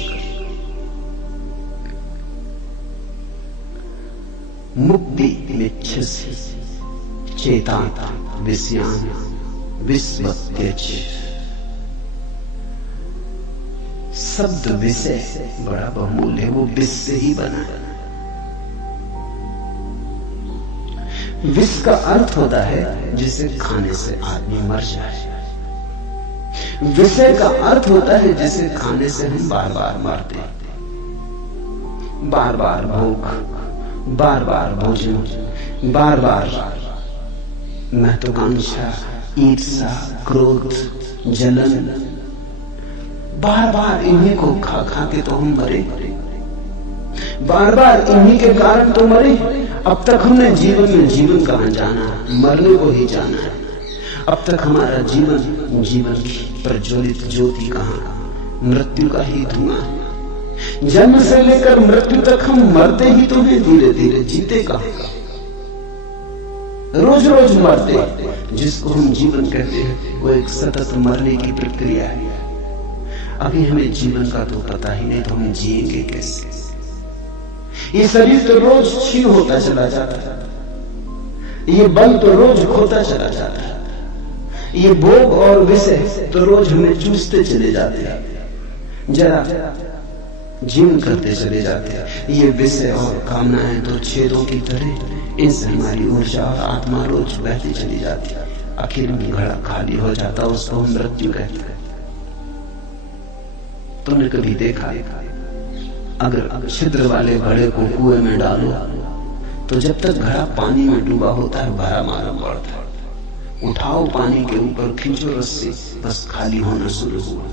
मुक्ति मिच्छसि चेता विषयान विस्वत्यज। शब्द विषय बड़ा बहुमूल्य है, वो विष से ही बना है। विष का अर्थ होता है जिसे खाने से आदमी मर जाए। विषय का अर्थ होता है जिसे खाने से हम बार बार मरते, बार बार भूख, बार बार भोजन, बार बार महत्वाकांक्षा, ईर्ष्या, क्रोध, जलन, बार बार इन्हीं को खा खा के तो हम मरे, बार बार इन्हीं के कारण तो मरे। अब तक हमने जीवन में जीवन कहां जाना, मरने को ही जाना है। अब तक हमारा जीवन, जीवन की प्रज्वलित ज्योति कहां, मृत्यु का ही धुआं है। जन्म से लेकर मृत्यु तक हम मरते ही तो हैं, धीरे धीरे, जीते कहां, रोज रोज मरते। जिसको हम जीवन कहते हैं वो एक सतत मरने की प्रक्रिया है। अभी हमें जीवन का तो पता ही नहीं, तो हम जिएंगे कैसे। ये शरीर तो रोज क्षीण होता चला जाता है, ये बल तो रोज खोता चला जाता है, ये भोग और विषय तो रोज हमें चूसते चले जाते हैं, जरा जीवन करते चले जाते हैं। ये विषय और कामनाएं तो छेदों की तरह, इनसे हमारी ऊर्जा और आत्मा रोज बहती चली जाती है। आखिर में घड़ा खाली हो जाता, उसको हम मृत्यु कहते हैं। तुमने कभी देखा, अगर छिद्र वाले घड़े को कुएं में डालो तो जब तक घड़ा पानी में डूबा होता है भरा मालूम पड़ता है। उठाओ पानी के ऊपर, खींचो रस्सी, बस खाली होना शुरू हुआ।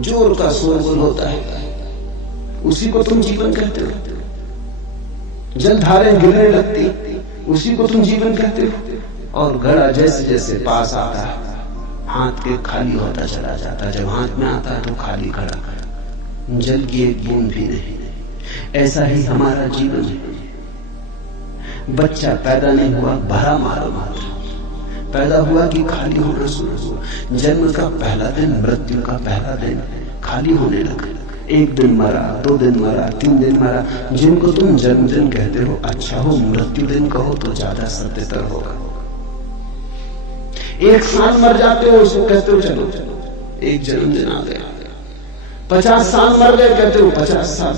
जोर का शोरगुल होता है, उसी को तुम जीवन कहते हो। जलधारें गिरने लगती, उसी को तुम जीवन कहते हो। और घड़ा जैसे जैसे पास आता है, हाथ के खाली होता चला जाता है। जब हाथ में आता है तो खाली घड़ा, जल की एक बूंद भी नहीं। ऐसा ही हमारा जीवन है। बच्चा पैदा नहीं हुआ, भरा मालूम आता, पैदा हुआ कि खाली होना शुरू हुआ। जन्म का पहला दिन, मृत्यु का पहला दिन, खाली होने लगा। एक दिन मरा, 2 दिन मरा, 3 दिन मरा। जिनको तुम जन्मदिन कहते हो, अच्छा हो मृत्यु दिन कहो तो ज्यादा सत्यतर होगा। 1 साल मर जाते हो, उसको कहते हो चलो एक जन्मदिन आ गया। 50 साल मर गए, कहते हो 50 साल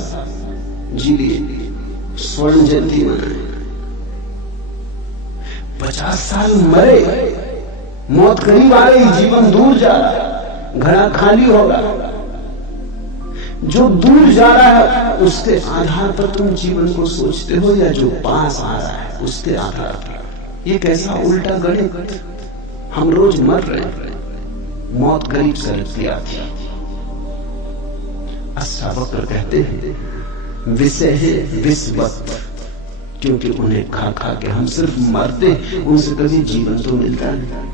जी लिए, स्वर्ण जयंती मनाए। 50 साल मरे, मौत करीब आ गई, जीवन दूर जा रहा है, घड़ा खाली होगा। जो दूर जा रहा है उसके आधार पर तुम जीवन को सोचते हो, या जो पास आ रहा है उसके आधार पर? ये कैसा उल्टा गणित। हम रोज मर रहे हैं, मौत करीब से लगती आती। अष्टावक्र कहते हैं विषय है विषवत, क्योंकि उन्हें खा खा के हम सिर्फ मरते, उनसे कभी जीवन तो मिलता नहीं।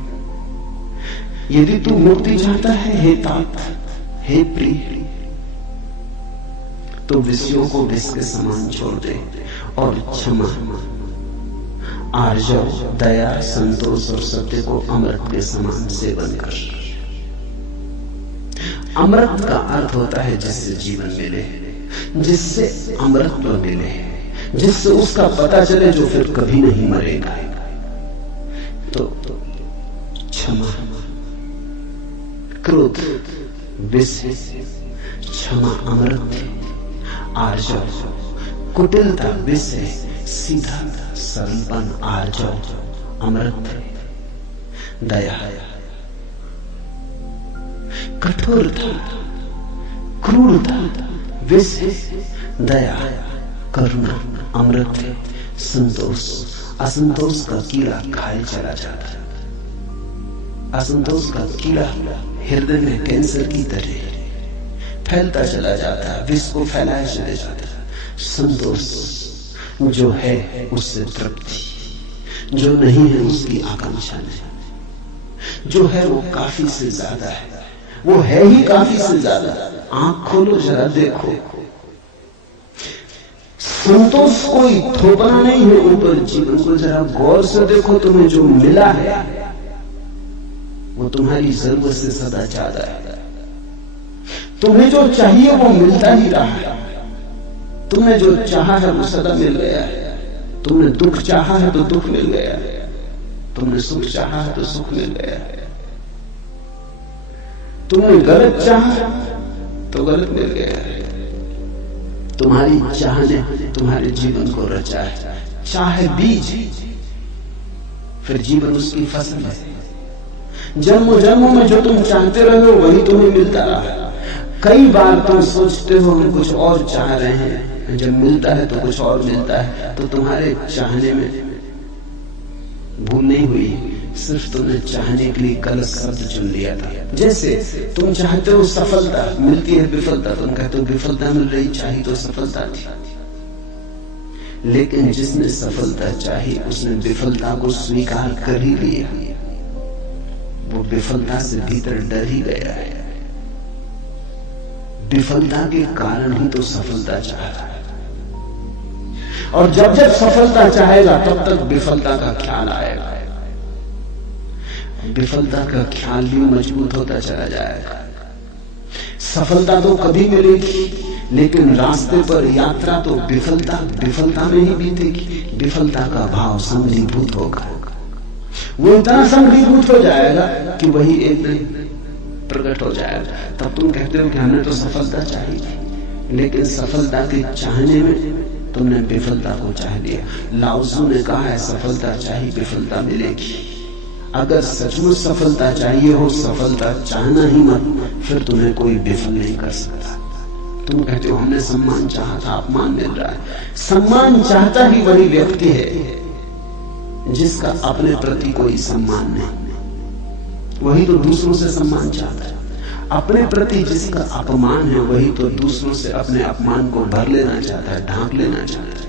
यदि तू मुक्ति चाहता है हे तात, हे प्रिय, तो विषयों को विष के समान छोड़ दे और क्षमा, आर्जव, दया, संतोष और सत्य को अमृत के समान सेवन कर। अमृत का अर्थ होता है जिससे जीवन मिले, जिससे अमृतत्व मिले, जिससे उसका पता चले जो फिर कभी नहीं मरेगा। तो क्षमा, क्रोध विष, क्षमा अमृत, आर्जव, कुटिलता विष, सीधा सरलपन आर्जव अमृत, दया, कठोरता क्रूरता विष, दया करुणा अमृत, संतोष असंतोष का कीड़ा खाए चला जाता है। असंतोष का कीड़ा हृदय में कैंसर की तरह फैलता चला जाता है, विष को फैलाए चले जाता है। संतोष जो है उससे तृप्ति, जो नहीं है उसकी आकांक्षा नहीं। जो है वो काफी से ज्यादा है, वो है ही काफी से ज्यादा। आंख खोलो जरा देखो, संतोष कोई थोपना नहीं है ऊपर, जीवन को जरा गौर से देखो। तुम्हें जो मिला है वो तुम्हारी जरूरत से सदा ज्यादा है। तुम्हें जो चाहिए वो मिलता ही रहा है। तुमने जो चाहा है वो सदा मिल गया है। तुमने दुख चाहा है तो दुख मिल गया है, तुमने सुख चाहा है तो सुख मिल गया है। तुमने गलत चाहा तो गलत मिल गया है। तुम्हारी चाह ने तुम्हारे जीवन को रचा है। चाहे बीज, फिर जीवन उसकी फसल है। जन्मों जन्मों में जो तुम चाहते रहे हो वही तुम्हें मिलता रहा। कई बार तुम सोचते हो हम कुछ और चाह रहे हैं, जब मिलता है तो कुछ और मिलता है। तो तुम्हारे चाहने में भूल नहीं हुई, सिर्फ तुमने चाहने के लिए गलत शब्द चुन लिया था। जैसे तुम चाहते हो सफलता, मिलती है विफलता, तुम कहते हो विफलता मिल रही, चाहिए तो सफलता थी। लेकिन जिसने सफलता चाही उसने विफलता को स्वीकार कर ही लिया। वो विफलता से भीतर डर ही गया है। विफलता के कारण ही तो सफलता चाह रहा है, और जब जब सफलता चाहेगा तब तक विफलता का ख्याल आएगा। विफलता का ख्याल भी मजबूत होता चला जाएगा। सफलता तो कभी मिलेगी, लेकिन रास्ते पर यात्रा तो विफलता में ही बीतेगी। विफलता का भाव संघीभूत होगा, वो इतना संघीभूत हो जाएगा कि वही एक दिन प्रकट हो जाएगा। तब तुम कहते हो कि हमें तो सफलता चाहिए, लेकिन सफलता के चाहने में तुमने विफलता को चाह लिया। लाओज़ू ने कहा है सफलता चाहिए विफलता मिलेगी। अगर सचमुच सफलता चाहिए हो, सफलता चाहना ही मत, फिर तुम्हें कोई विफल नहीं कर सकता। तुम कहते हो हमने सम्मान चाहा था, अपमान मिल रहा है। सम्मान चाहता ही वही व्यक्ति है जिसका अपने प्रति कोई सम्मान नहीं, वही तो दूसरों से सम्मान चाहता है। अपने प्रति जिसका अपमान है वही तो दूसरों से अपने अपमान को भर लेना चाहता है, ढांक लेना चाहता है।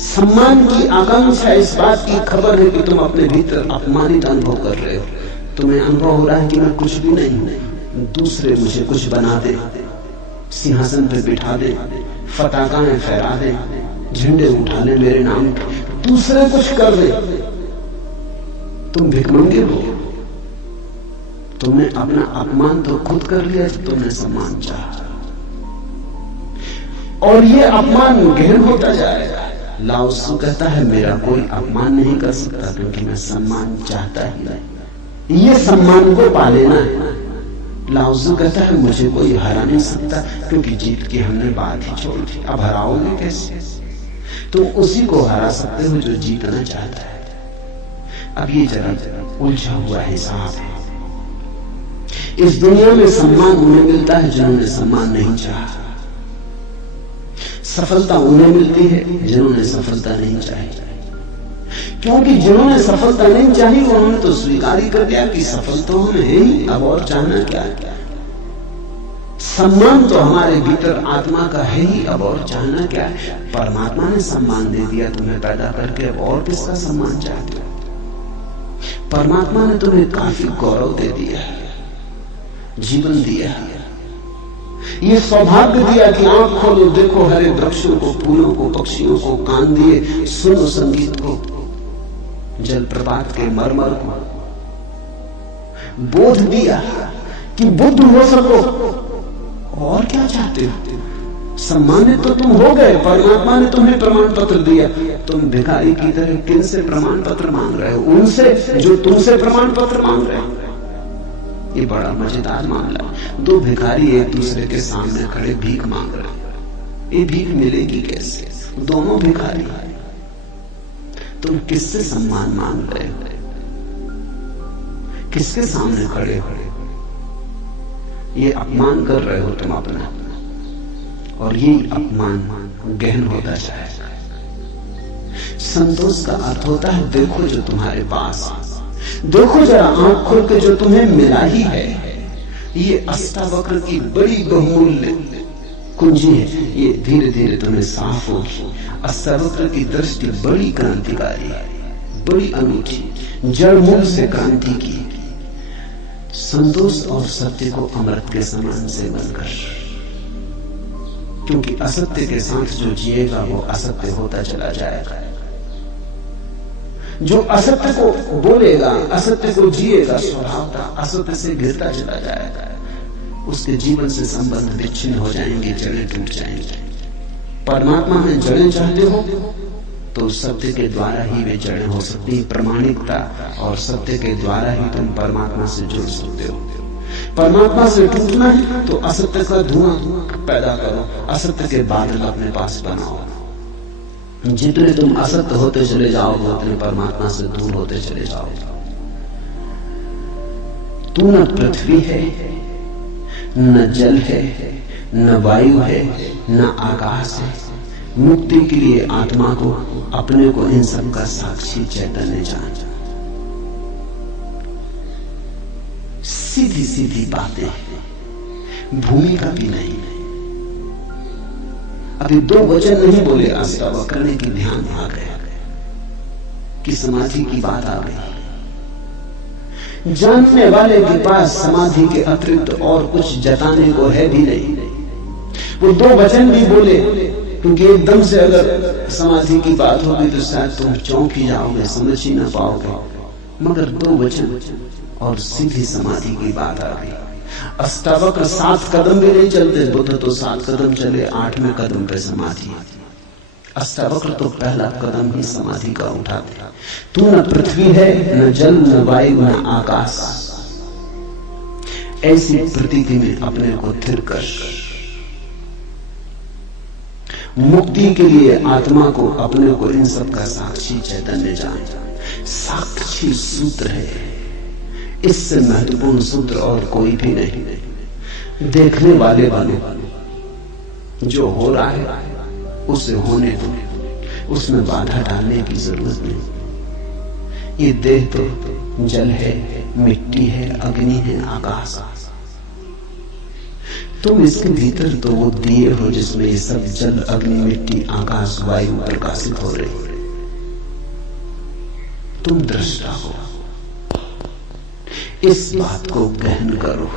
सम्मान की आकांक्षा इस बात की खबर है कि तुम अपने भीतर अपमानित अनुभव कर रहे हो। तुम्हें अनुभव हो रहा है कि मैं कुछ भी नहीं हूं, दूसरे मुझे कुछ बना दे, सिंहासन पे बिठा दे, पताकाएं फहरा दे, झंडे उठा ले मेरे नाम के, दूसरे कुछ कर दे। तुम भिखमंगे हो। तुमने अपना अपमान तो खुद कर लिया जब तुमने सम्मान चाहा, और ये अपमान गहन होता जाएगा। लाओज़ू कहता है मेरा कोई अपमान नहीं कर सकता, क्योंकि मैं सम्मान चाहता ही नहीं। ये सम्मान को पा लेना है। लाओज़ू कहता है मुझे कोई हरा नहीं सकता, क्योंकि जीत की हमने बात ही छोड़ दी। अब हराओगे कैसे? तुम उसी को हरा सकते हो जो जीतना चाहता है। अब ये जरा उलझा हुआ हिसाब है। इस दुनिया में सम्मान उन्हें मिलता है जिन्होंने सम्मान नहीं चाहा, सफलता उन्हें मिलती है जिन्होंने सफलता नहीं चाही। क्योंकि जिन्होंने सफलता नहीं चाही उन्होंने तो स्वीकार ही कर दिया कि सफलता हमें है ही, अब और चाहना क्या है। सम्मान तो हमारे भीतर आत्मा का है ही, अब और चाहना क्या है। परमात्मा ने सम्मान दे दिया तुम्हें पैदा करके, अब और किसका सम्मान चाहते हो। परमात्मा ने तुम्हें काफी गौरव दे दिया है, जीवन दिया है, ये सौभाग्य दिया कि आंख खोलो देखो हरे वृक्षों को, फूलों को, पक्षियों को, कान दिए सुनो संगीत को, जलप्रपात के मरमर को, बोध दिया कि बुद्ध हो सको, और क्या चाहते हो। सम्मानित तो तुम हो गए, परमात्मा ने तुम्हें प्रमाण पत्र दिया। तुम भिखारी की तरह किन से प्रमाण पत्र मांग रहे हो? उनसे जो तुमसे प्रमाण पत्र मांग रहे हो। ये बड़ा मजेदार मामला है। दो भिखारी एक दूसरे के सामने खड़े भीख मांग रहे हैं। ये भीख मिलेगी कैसे? दोनों भिखारी। तुम किससे सम्मान मांग रहे हो? किसके सामने खड़े हो? ये अपमान कर रहे हो तुम अपना, और ये अपमान गहन होता जाएगा। संतोष का अर्थ होता है देखो जो तुम्हारे पास, देखो जरा आंख खोल के जो तुम्हें मिला ही है। ये अष्टावक्र की बड़ी बहुमूल्य कुंजी है, ये धीरे धीरे तुम्हें साफ होगी। अष्टावक्र की दृष्टि बड़ी क्रांतिकारी है, बड़ी अनूठी, जड़ मूल से क्रांति की। संतोष और सत्य को अमृत के समान सेवन कर, क्योंकि असत्य के साथ जो जिएगा वो असत्य होता चला जाएगा। जो असत्य को बोलेगा, असत्य को जिएगा, स्वभावतः असत्य से घिरता चला जाएगा। उसके जीवन से संबंध विच्छिन्न हो जाएंगे, जड़ें टूट जाएंगे। परमात्मा में जड़ें चाहते हो तो सत्य के द्वारा ही वे जड़ें हो सकती हैं। प्रामाणिकता और सत्य के द्वारा ही तुम परमात्मा से जुड़ सकते हो। परमात्मा से टूटना है तो असत्य का धुआं पैदा करो, असत्य के बादल अपने पास बनाओ। जितने तुम असत्य होते चले जाओगे उतने परमात्मा से दूर होते चले जाओगे। तू न पृथ्वी है, न जल है, न वायु है, न आकाश है। मुक्ति के लिए आत्मा को, अपने को इन सब का साक्षी चैतन्य जान। सीधी सीधी बातें, भूमिका भी नहीं। अभी दो वचन नहीं बोले अष्टावक्र ने कि ध्यान आ गया, कि समाधि की बात आ गई। जानने वाले के पास समाधि के अतिरिक्त और कुछ जताने को है भी नहीं। वो दो वचन भी बोले, क्योंकि एकदम से अगर समाधि की बात होगी तो शायद तुम चौंक ही जाओगे, समझ ही ना पाओगे। मगर दो वचन और सीधी समाधि की बात आ गई। अष्टावक्र 7 कदम भी नहीं चलते, बुद्ध तो 7 कदम चले, 8वें कदम पे समाधि। अष्टावक्र तो पहला कदम ही समाधि का उठाते। तू न पृथ्वी है, न जल, न वायु, न आकाश। ऐसी प्रतीति में अपने को स्थिर कर। मुक्ति के लिए आत्मा को, अपने को इन सब का साक्षी चैतन्य जान। साक्षी सूत्र है, इससे महत्वपूर्ण सूत्र और कोई भी नहीं। देखने वाले जो हो रहा है उसे होने दो, उसमें बाधा डालने की जरूरत नहीं। ये देह तो जल है, मिट्टी है, अग्नि है, आकाश। तुम इसके भीतर तो वो दिए हो जिसमें ये सब जल, अग्नि, मिट्टी, आकाश, वायु प्रकाशित हो रहे। तुम दृष्टा हो। इस बात को गहन करो।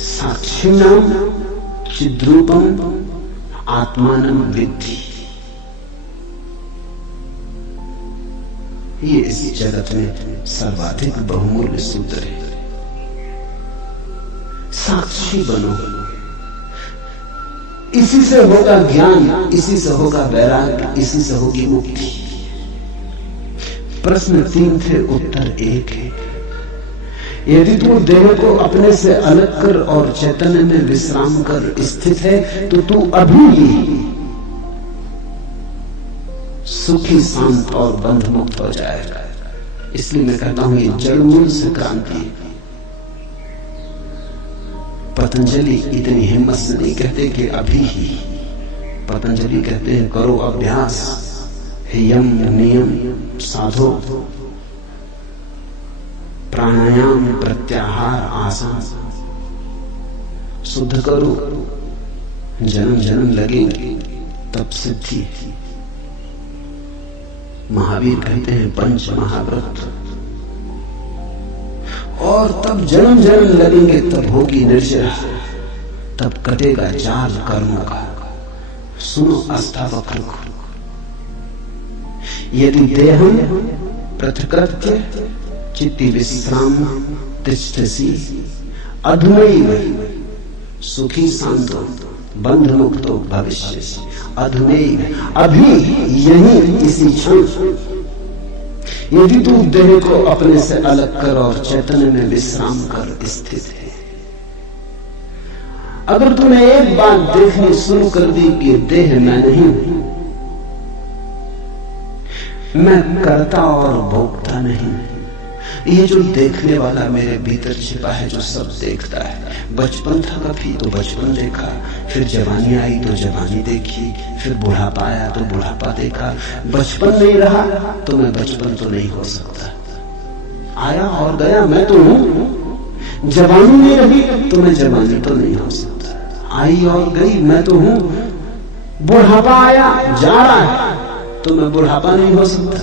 साक्षिणाम चिद्रूपम आत्मानं विद्धि। ये इस जगत में सर्वाधिक बहुमूल्य सूत्र है। साक्षी बनो। इसी से होगा ज्ञान, इसी से होगा वैराग्य, इसी से होगी मुक्ति। प्रश्न 3 थे, उत्तर 1 है। यदि तू देह को अपने से अलग कर और चैतन्य में विश्राम कर स्थित है तो तू अभी ही सुखी शांत और बंध मुक्त हो जाएगा। इसलिए मैं कहता हूं ये जड़मूल से क्रांति। पतंजलि इतनी हिम्मत से नहीं कहते कि अभी ही, पतंजलि कहते हैं करो अभ्यास, यम नियम साधो, प्राणायाम प्रत्याहार आसन, शुद्ध करो, जन्म जन्म लगेंगे तब सिद्धि। महावीर कहते हैं पंच महाव्रत, और तब जन्म जन्म लगेंगे तब होगी निर्जरा, तब कटेगा जाल कर्म का। सुनो अष्टावक्र को, यदि देहम पृथकृत्य चित्ति विश्राम तिष्ठसि अधुनैव सुखी शांतो बंध मुक्तो भविष्यसि। अधुनैव, अभी, यही, इसी क्षण। यदि तू देह को अपने से अलग कर और चैतन्य में विश्राम कर स्थित है, अगर तूने एक बात देखनी शुरू कर दी कि देह मैं नहीं हूं, मैं करता और भोगता नहीं, ये जो देखने वाला मेरे भीतर छिपा है, जो सब देखता है। बचपन था कभी तो बचपन देखा, फिर जवानी आई तो जवानी देखी, फिर बुढ़ापा आया तो बुढ़ापा देखा। बचपन नहीं रहा तो मैं बचपन तो नहीं हो सकता। आया और गया मैं तो हूं। जवानी नहीं रही तो मैं जवानी तो नहीं हो सकता। आई और गई मैं तो हूं। बुढ़ापा आया जा रहा है तो मैं बुढ़ापा नहीं हो सकता,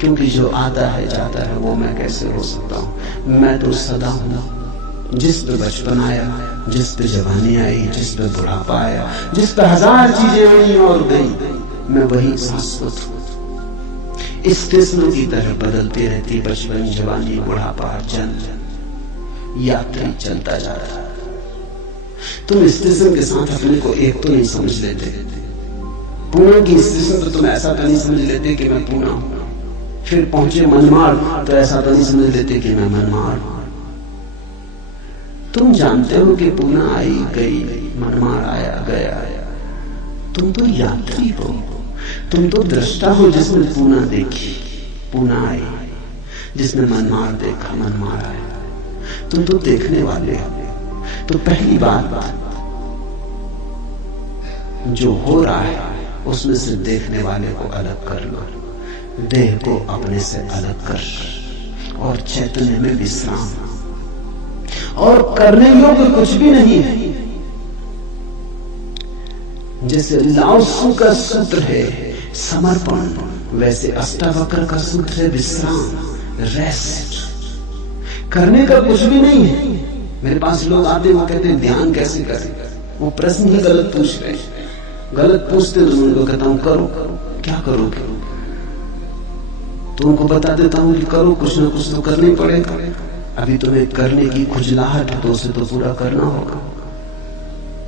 क्योंकि जो आता है जाता है वो मैं कैसे हो सकता हूं। मैं तो सदा हूं। जिस पे बचपन आया, जिस पे जवानी आई, जिस पे बुढ़ापा आया, जिस पे हजार चीजें आई और गई, मैं वही शाश्वत हूं। स्टेशनों की तरह बदलती रहती बचपन, जवानी, बुढ़ापा, जन्म, यात्री चलता जा रहा। तुम स्टेशन के साथ अपने को एक तो नहीं समझ लेते। पुणे की स्टेशन पर तुम ऐसा तो नहीं समझ लेते कि मैं पुणे हूं। फिर पहुंचे मनमाड़ तो ऐसा तो नहीं समझ लेते कि मैं मनमाड़ हूं। तुम जानते हो कि पुणे आई गई, मनमाड़ आया गया। तुम तो यात्री हो, तुम तो दृष्टा हो जिसने पुणे देखी, पुणे आई, जिसने मनमाड़ देखा, मनमाड़ आया। तुम तो देखने वाले हो। तो पहली बात, जो हो रहा है उसमें से देखने वाले को अलग कर लो। देह को अपने से अलग कर और चैतन्य में विश्राम। और करने योग्य कुछ भी नहीं है। जैसे लाओ त्सु का सूत्र है समर्पण, वैसे अष्टावक्र का सूत्र है विश्राम, रेस्ट। करने का कुछ भी नहीं है। मेरे पास लोग आते वो कहते हैं ध्यान कैसे करें, वो प्रश्न ही गलत पूछ रहे हैं। गलत पूछते तो उनको कहता हूं करो। क्या करोगे? तो उनको बता देता हूं कि करो, कुछ ना कुछ तो करना ही पड़ेगा। अभी तुम्हें करने की खुजलाहट है तो उसे तो पूरा करना होगा।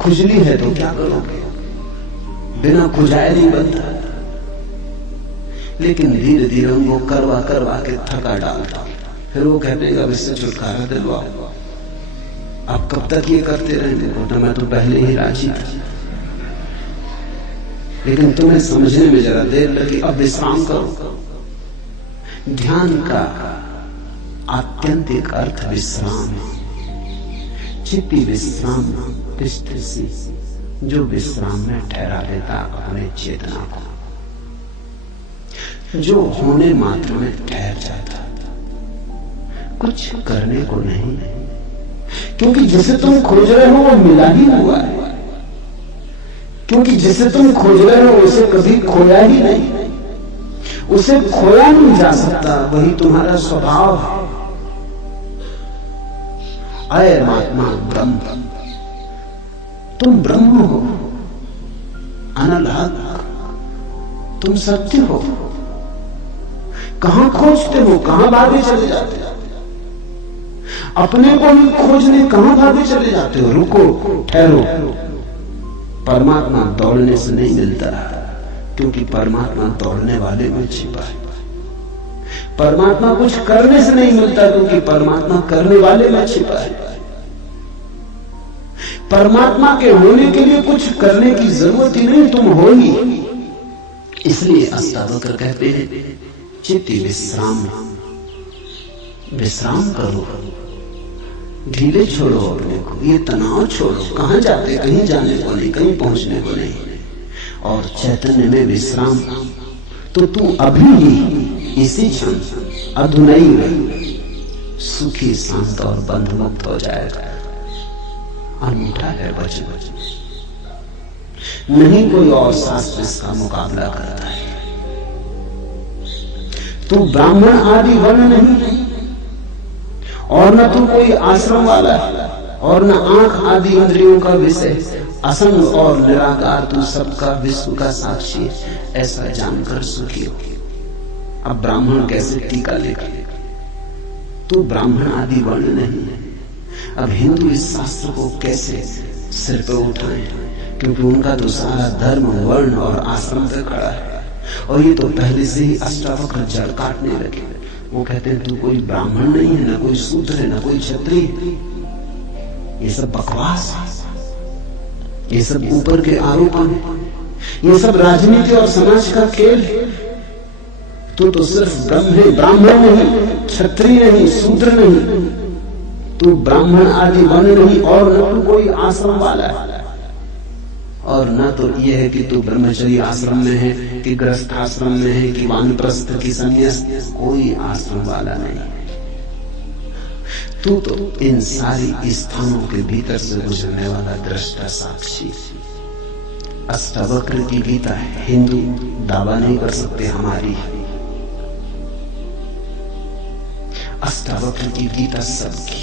खुजली है तो क्या करोगे? बिना खुजाए नहीं बनता। लेकिन धीरे धीरे उनको करवा करवा के थका डालता। फिर वो कहते हैं अब इससे छुटकारा दिलवाओ। आप कब तक ये करते रहेंगे? तो मैं तो पहले ही राजी था, लेकिन तुम्हें समझने में जरा देर लगी। अब विश्राम करो। ध्यान का आत्यंतिक अर्थ विश्राम है। चित्ती विश्राम तिष्ठसि, जो विश्राम में ठहरा लेता अपने चेतना को, जो होने मात्र में ठहर जाता, कुछ करने को नहीं। क्योंकि जिसे तुम खोज रहे हो वो मिला ही हुआ है। क्योंकि जिसे तुम खोज रहे हो उसे कभी खोया ही नहीं। उसे खोया नहीं जा सकता, वही तुम्हारा स्वभाव है। अयम आत्मा ब्रह्म, तुम ब्रह्म हो, अनलहक, तुम सत्य हो। कहां खोजते हो, कहां भागे चले जाते हो? अपने को ही खोजने कहां भागे चले जाते हो? रुको, ठहरो। परमात्मा दौड़ने से नहीं मिलता, क्योंकि परमात्मा दौड़ने वाले में छिपा है। परमात्मा कुछ करने से नहीं मिलता, क्योंकि परमात्मा करने वाले में छिपा है। परमात्मा के होने के लिए कुछ करने की जरूरत ही नहीं, तुम हो ही। इसलिए अष्टावक्र कहते हैं चित्त विश्राम, विश्राम करो, ढीले छोड़ो अपने को, ये तनाव छोड़ो। कहां जाते? कहीं जाने को नहीं, कहीं पहुंचने को नहीं। और चैतन्य में विश्राम, तो तू अभी ही इसी क्षण अधुनैव सुखी, शांत और बंधमुक्त हो जाएगा। अनूठा है वचन, नहीं कोई और शास्त्र इसका मुकाबला करता है। तू ब्राह्मण आदि वर्ण नहीं और न तू कोई आश्रम वाला है और न आंख आदि इंद्रियों का विषय, असंग और निराकार तू सबका विश्व का साक्षी है, ऐसा जानकर सुखी हो। अब ब्राह्मण कैसे टीका लिखे? तू ब्राह्मण आदि वर्ण नहीं है। अब हिंदू इस शास्त्र को कैसे सिर पे उठाए? क्योंकि उनका तो सारा धर्म वर्ण और आश्रम पे खड़ा है, और ये तो पहले से ही अष्टावक्र जड़ काटने लगे। वो कहते हैं तू कोई ब्राह्मण नहीं है, ना कोई शूद्र है, ना कोई क्षत्रिय। ये सब बकवास है, ये सब ऊपर के आरोपण है, ये सब राजनीति और समाज का खेल है। तू तो सिर्फ ब्रह्म है, ब्राह्मण नहीं, क्षत्रिय नहीं, शूद्र नहीं। तू ब्राह्मण आदि वर्ण नहीं और न तू कोई आश्रम वाला है, और न तो यह है कि तू ब्रह्मचर्य आश्रम में है कि गृहस्थ आश्रम में है कि वानप्रस्थ की संन्यास, कोई आश्रम वाला नहीं। तू तो इन सारी स्थानों के भीतर से गुजरने वाला दृष्टा साक्षी। अष्टावक्र की गीता है, हिंदू दावा नहीं कर सकते हमारी। अष्टावक्र की गीता सबकी।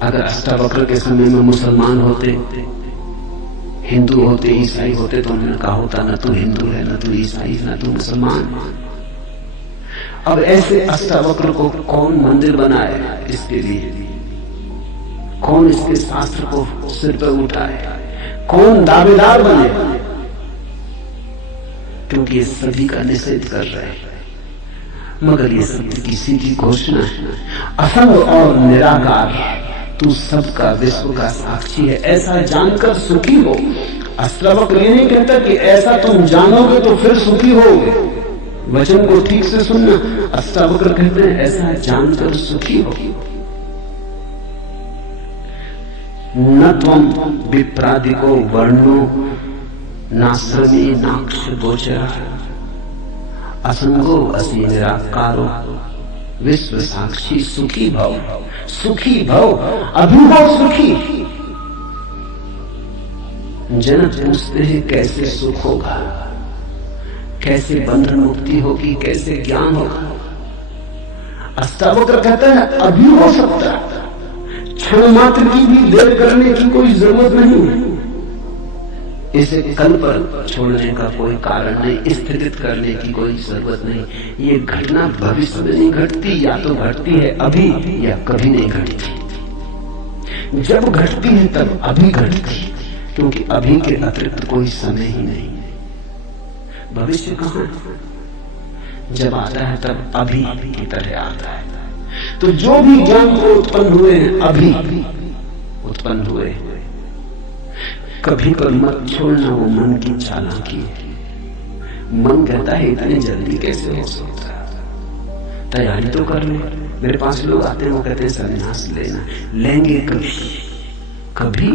अगर अष्टावक्र के समय में मुसलमान होते, हिंदू होते, ईसाई होते, तो उन्होंने कहा होता न तू हिंदू है, न तू ईसाई, न तू मुसलमान। अब ऐसे अष्टावक्र को कौन मंदिर बनाए? इसके लिए कौन इसके शास्त्र को सिर पर उठाए? कौन दावेदार बने? क्योंकि ये सभी का निषेध कर रहे हैं। मगर ये सत्य की सीधी घोषणा है, असंग और निराकार तू सबका विश्व का साक्षी है, ऐसा जानकर सुखी हो। अष्टावक्र ये नहीं कहता कि ऐसा तुम जानोगे तो फिर सुखी होगे। वचन को ठीक से सुनना। अष्टावक्र कहते हैं ऐसा जानकर सुखी हो। न त्वं विप्रादिको वर्णो नाश्रमी नाक्ष गोचर असंगो असि निराकारो विश्व साक्षी सुखी भव। सुखी भव, अभिभव सुखी। जनक पूछते हैं कैसे सुख होगा, कैसे बंधन मुक्ति होगी, कैसे ज्ञान होगा? अष्टावक्र कहता है अभी हो सकता है, क्षण मात्र की भी देर करने की कोई जरूरत नहीं है। इसे कल पर छोड़ने का कोई कारण नहीं, स्थगित करने की कोई जरूरत नहीं। ये घटना भविष्य में नहीं घटती, या तो घटती है अभी या कभी नहीं घटती। जब घटती है तब अभी घटती, क्योंकि अभी के अतिरिक्त कोई समय ही नहीं है। भविष्य कहां है? जब आता है तब अभी की तरह आता है। तो जो भी ज्ञान को उत्पन्न हुए हैं अभी उत्पन्न हुए। कभी पर मत छोड़ना वो मन की चालाकी है। मन कहता है इतनी जल्दी कैसे हो सकता है, तैयारी तो कर ले। मेरे पास लोग आते हैं, वो कहते हैं संन्यास लेना, लेंगे कभी, कभी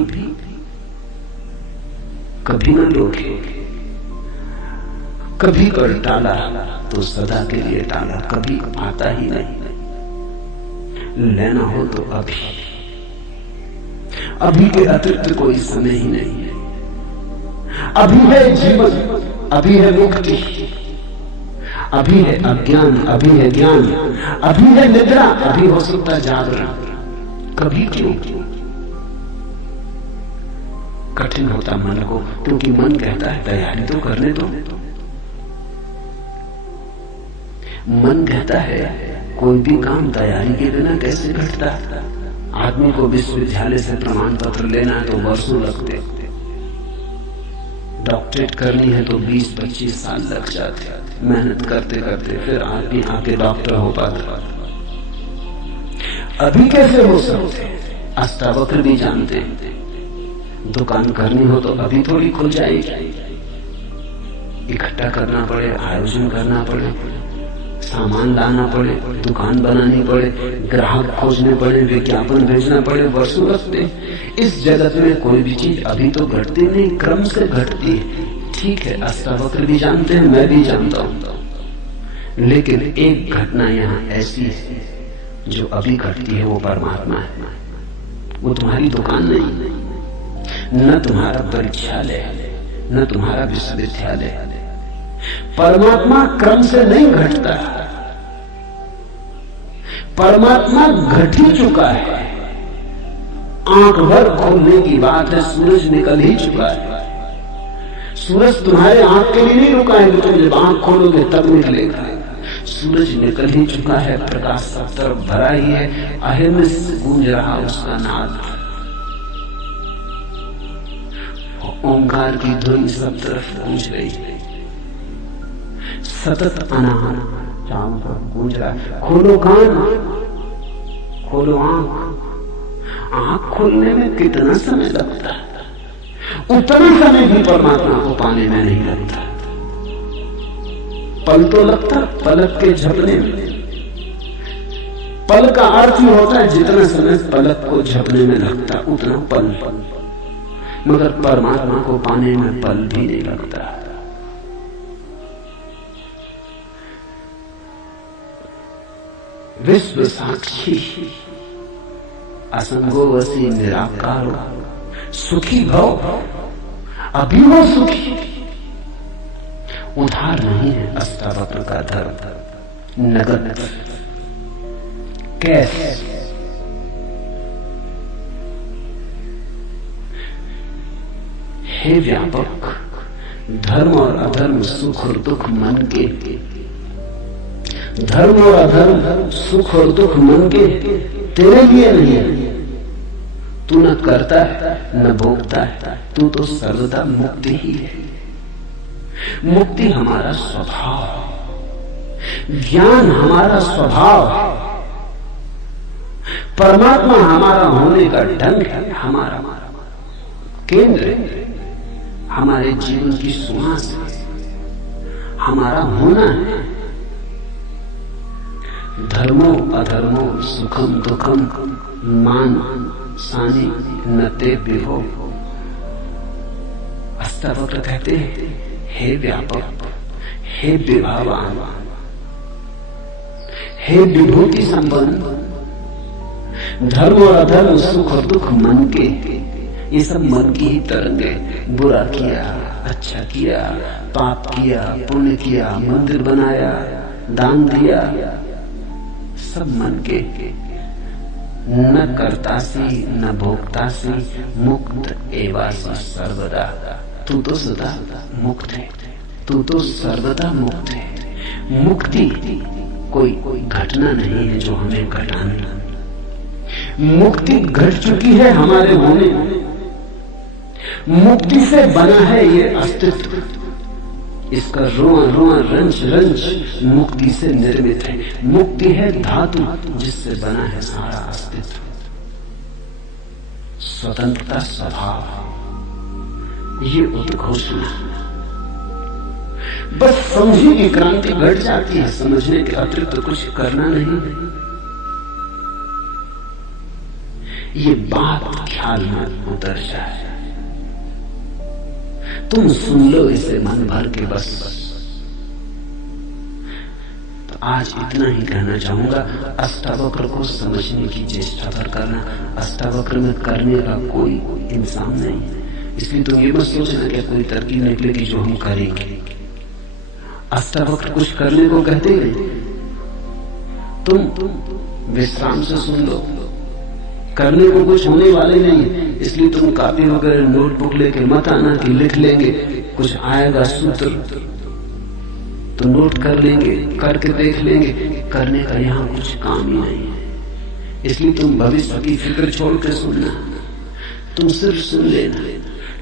कभी न लोगे। कभी कर टाला तो सदा के लिए टाला, कभी आता ही नहीं। लेना हो तो अभी, अभी के अतिरिक्त कोई समय ही नहीं है। अभी है जीवन, अभी है मुक्ति, अभी है अज्ञान, अभी है ज्ञान, अभी है निद्रा, अभी हो सकता जागरण। कभी क्यों कठिन होता मन को, क्योंकि मन कहता है तैयारी तो करने दो। मन कहता है कोई भी काम तैयारी के बिना कैसे घटता है। आदमी को विश्वविद्यालय से प्रमाण पत्र लेना है तो वर्षों लगते, डॉक्टरेट करनी है तो 20-25 साल लग जाते। मेहनत करते करते फिर आदमी आके डॉक्टर हो पाता। अभी कैसे हो सकते? अष्टावक्र भी जानते हैं, दुकान करनी हो तो अभी थोड़ी खुल जाएगी, इकट्ठा करना पड़े, आयोजन करना पड़े, सामान लाना पड़े, दुकान बनानी पड़े, ग्राहक खोजने पड़े, विज्ञापन भेजना पड़े, वर्षों लगते। इस जगत में कोई भी चीज अभी तो घटती नहीं, क्रम से घटती है। ठीक है, अष्टावक्र भी जानते हैं, मैं भी जानता हूं, लेकिन एक घटना यहाँ ऐसी है जो अभी घटती है, वो परमात्मा है। वो तुम्हारी दुकान नहीं, न तुम्हारा परीक्षालय, न तुम्हारा विश्वविद्यालय। परमात्मा क्रम से नहीं घटता, परमात्मा घट ही चुका है। आंख भर खोलने की बात है, सूरज निकल ही चुका है। सूरज तुम्हारे आंख के लिए नहीं रुका है कि तुम जब आंख खोलोगे तब निकलेगा। सूरज निकल ही चुका है, प्रकाश सब तरफ भरा ही है, अहिर्निश गूंज रहा उसका नाद, ओंकार की ध्वनि सब तरफ गूंज रही है, सतत अनाहत चारों तरफ गूंज रहा है। खोलो कान, खोलो आंख। आंख खोलने में कितना समय लगता है, उतना समय भी परमात्मा को पाने में नहीं लगता। पल तो लगता पलक के झपने में। पल का अर्थ ही होता है जितना समय पलक को झपने में लगता उतना पल, मगर परमात्मा को पाने में पल भी नहीं लगता। विश्व साक्षी असंगो वसी निराकारो सुखी भव, अभी वो सुखी। उधार नहीं है अष्टावक्र का धर्म, नगद कैश। हे व्यापक, धर्म और अधर्म, सुख और दुख मन के, धर्म और अधर्म, सुख और दुख मन के तेरे लिए नहीं है। तू न करता है न भोगता है, तू तो सर्वदा मुक्ति ही है। मुक्ति हमारा स्वभाव, ज्ञान हमारा स्वभाव, परमात्मा हमारा होने का ढंग है, हमारा केंद्र है, हमारे जीवन की सुहास है, हमारा होना है। धर्मो अधर्मो सुखम दुखम मान सानी नते विभो। अष्टावक्र कहते हैं, हे व्यापक, हे विभावान, हे विभूति संपन्न, धर्म और अधर्म, सुख और दुख मन के, ये सब मन की ही तरंगे। बुरा किया, अच्छा किया, पाप किया, पुण्य किया, मंदिर बनाया, दान दिया, सब मन के। न करतासी न भोक्तासी, मुक्त एवासी सर्वदा। तू तो सदा मुक्त है, तू तो सर्वदा मुक्त है। मुक्ति कोई घटना नहीं है जो हमें घटानी। मुक्ति घट चुकी है हमारे होने। मुक्ति से बना है ये अस्तित्व, इसका रोआ रोआ रंज रंज मुक्ति से निर्मित है। मुक्ति है धातु जिससे बना है सारा अस्तित्व। स्वतंत्रता स्वभाव, ये उद्घोषणा। बस समझी की क्रांति घट जाती है, समझने के अतिरिक्त कुछ करना नहीं। ये बात ख्याल में उतर जाए, तुम सुन लो इसे मन भर के बस। तो आज इतना ही कहना चाहूंगा। अष्टावक्र को समझने की चेष्टा कर करना। अष्टावक्र में करने का कोई इंसान नहीं है, इसलिए तुम ये मत सोचना कि कोई तरकीब निकलेगी जो हम करेंगे। अष्टावक्र कुछ करने को कहते ही नहीं, तुम विश्राम से सुन लो। करने को कुछ होने वाले नहीं, इसलिए तुम कॉपी वगैरह नोटबुक लेके मत आना कि लिख लेंगे, कुछ आएगा सूत्र तो नोट कर लेंगे, करके देख लेंगे। करने का यहाँ कुछ काम ही नहीं है, इसलिए तुम भविष्य की फिक्र छोड़ के सुनना। तुम सिर्फ सुन लेना,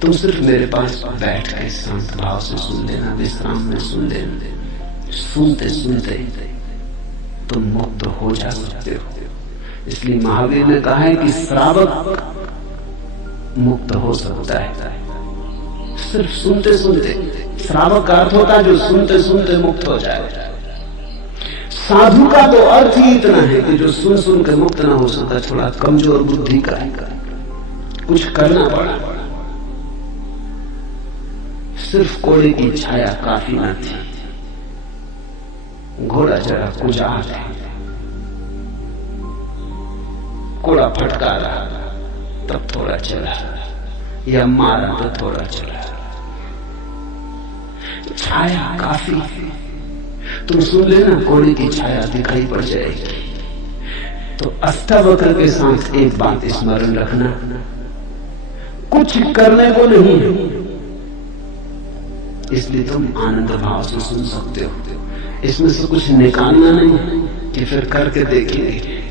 तुम सिर्फ मेरे पास बैठ के शांत भाव से सुन लेना, विश्राम में सुन लेना। सुनते सुनते तुम मुक्त हो जा सकते हो। इसलिए महावीर ने कहा है कि श्रावक मुक्त हो सकता है सिर्फ सुनते सुनते। श्रावक का अर्थ होता है जो सुनते सुनते मुक्त हो जाए। साधु का तो अर्थ ही इतना है कि जो सुन सुन के मुक्त ना हो सकता, थोड़ा कमजोर बुद्धि का है, कुछ करना पड़ा। सिर्फ कोड़े की छाया काफी न थी, घोड़ा जरा कुजात है, कोड़ा फटका रहा तब थोड़ा चला, या मारा तो थोड़ा चला। छाया काफी, तुम सुन लेना कोड़े की छाया दिखाई पड़ जाएगी। तो अष्टावक्र के साथ एक बात स्मरण रखना, कुछ करने को नहीं, इसलिए तुम आनंद भाव से सुन सकते हो। इसमें से कुछ निकालना नहीं कि फिर करके देखेंगे,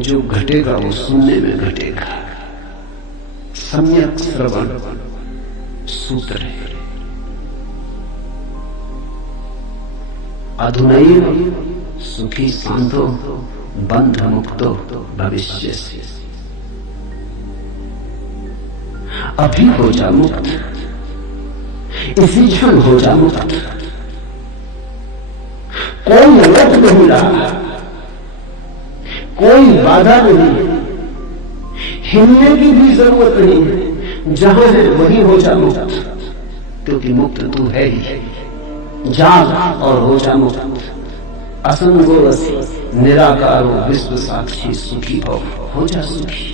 जो घटेगा वो सुनने में घटेगा। सम्यक श्रवण सूत्र है। अधुनैव सुखी शांतो बंध मुक्तो भविष्य से। अभी हो जा मुक्त, इसी क्षण हो जा मुक्त। कोई रोक नहीं रहा, कोई बाधा नहीं, हिलने की भी जरूरत नहीं। जहां है वही हो जा मुक्त, क्योंकि मुक्त तू है ही। जाग और हो जा मुक्त। असंगो निराकारो विश्व साक्षी सुखी हो जा सुखी।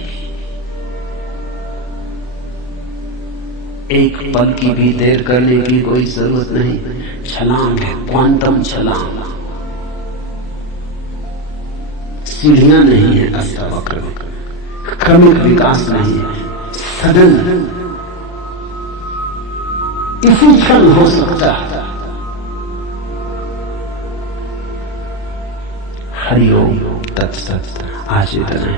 एक पल की भी देर करने की कोई जरूरत नहीं। छलांग है, क्वांटम छलांग, सीढ़ियां नहीं है अष्टावक्र, क्रमिक विकास नहीं है, सडन इसी क्षण हो सकता है। हरिओम तत्सत। आज इतना।